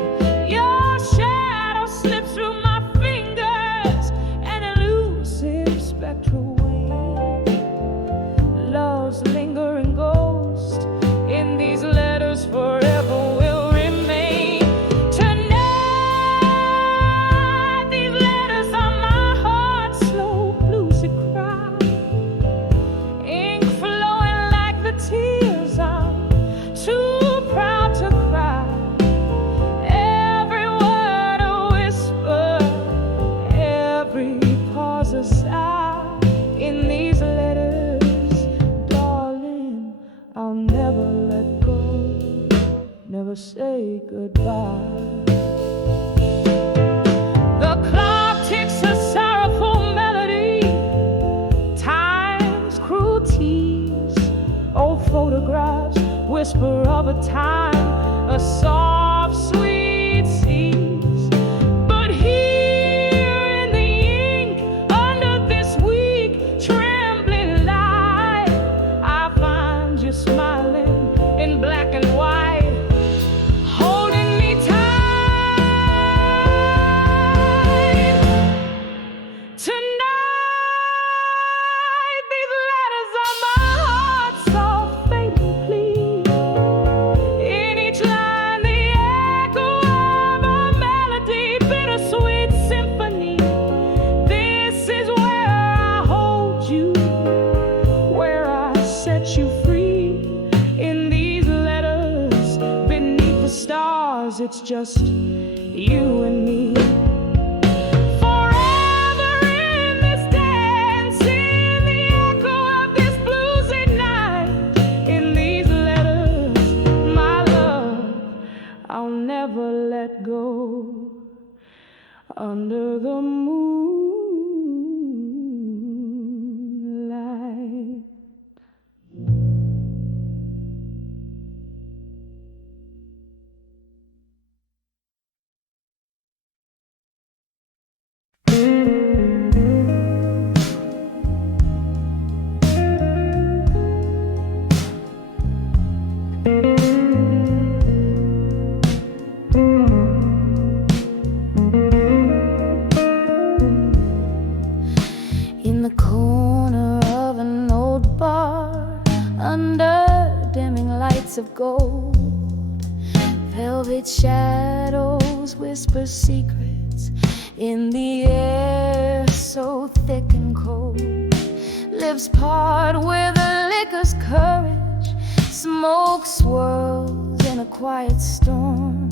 Your shadow slips through my fingers, an elusive spectral wave. Love's lingering ghost in these letters forever will remain. Tonight, these letters on my heart, slow bluesy cry, ink flowing like the tears I'm too proud to cry. Every word a whisper, every pause a sigh. In these letters, darling, I'll never let go, never say goodbye. The clock ticks a sorrowful melody, time's cruel tease. Old photographs whisper of a time, a soft, sweet seas. But here in the ink, under this weak, trembling light, I find you smiling in black and white, holding me tight. Tonight, these letters on my heart, soft, fading plea. In each line, the echo of a melody, bittersweet symphony. This is where I hold you, where I set you free. In these letters, beneath the stars, it's just you and me. Forever in this dance, in the echo of this bluesy night. In these letters, my love, I'll never let go. Under the moonlight. In the corner of an old bar, under dimming lights of gold, velvet shadows whisper secrets in the air so thick and cold. Lips part with a liquor's courage, smoke swirls in a quiet storm,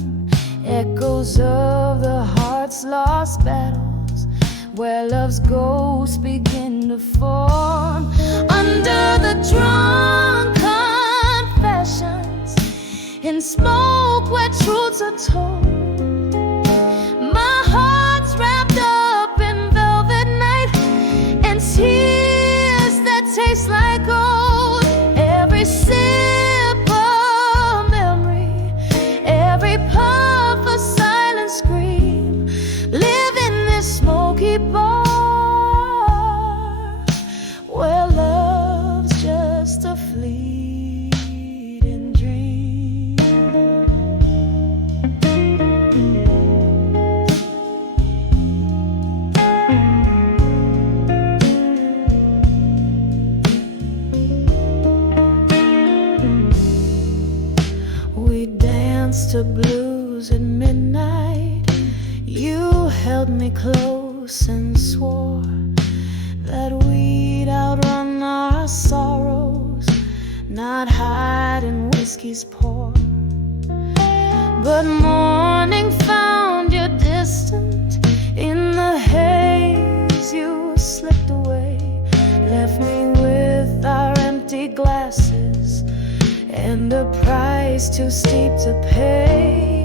echoes of the heart's lost battles, where love's ghosts begin to form. Under the drunk confessions, in smoke where truths are told, my heart's wrapped up in velvet night and tears that taste like gold. Every sip of memory, every puff a silent scream, live in this smoky bar where love's just a fleeting dream. into blues at midnight. You held me close and swore that we'd outrun our sorrows, not hide in whiskey's pour. But morning found you distant in the haze. You slipped away, left me with our empty glasses and a price too steep to pay.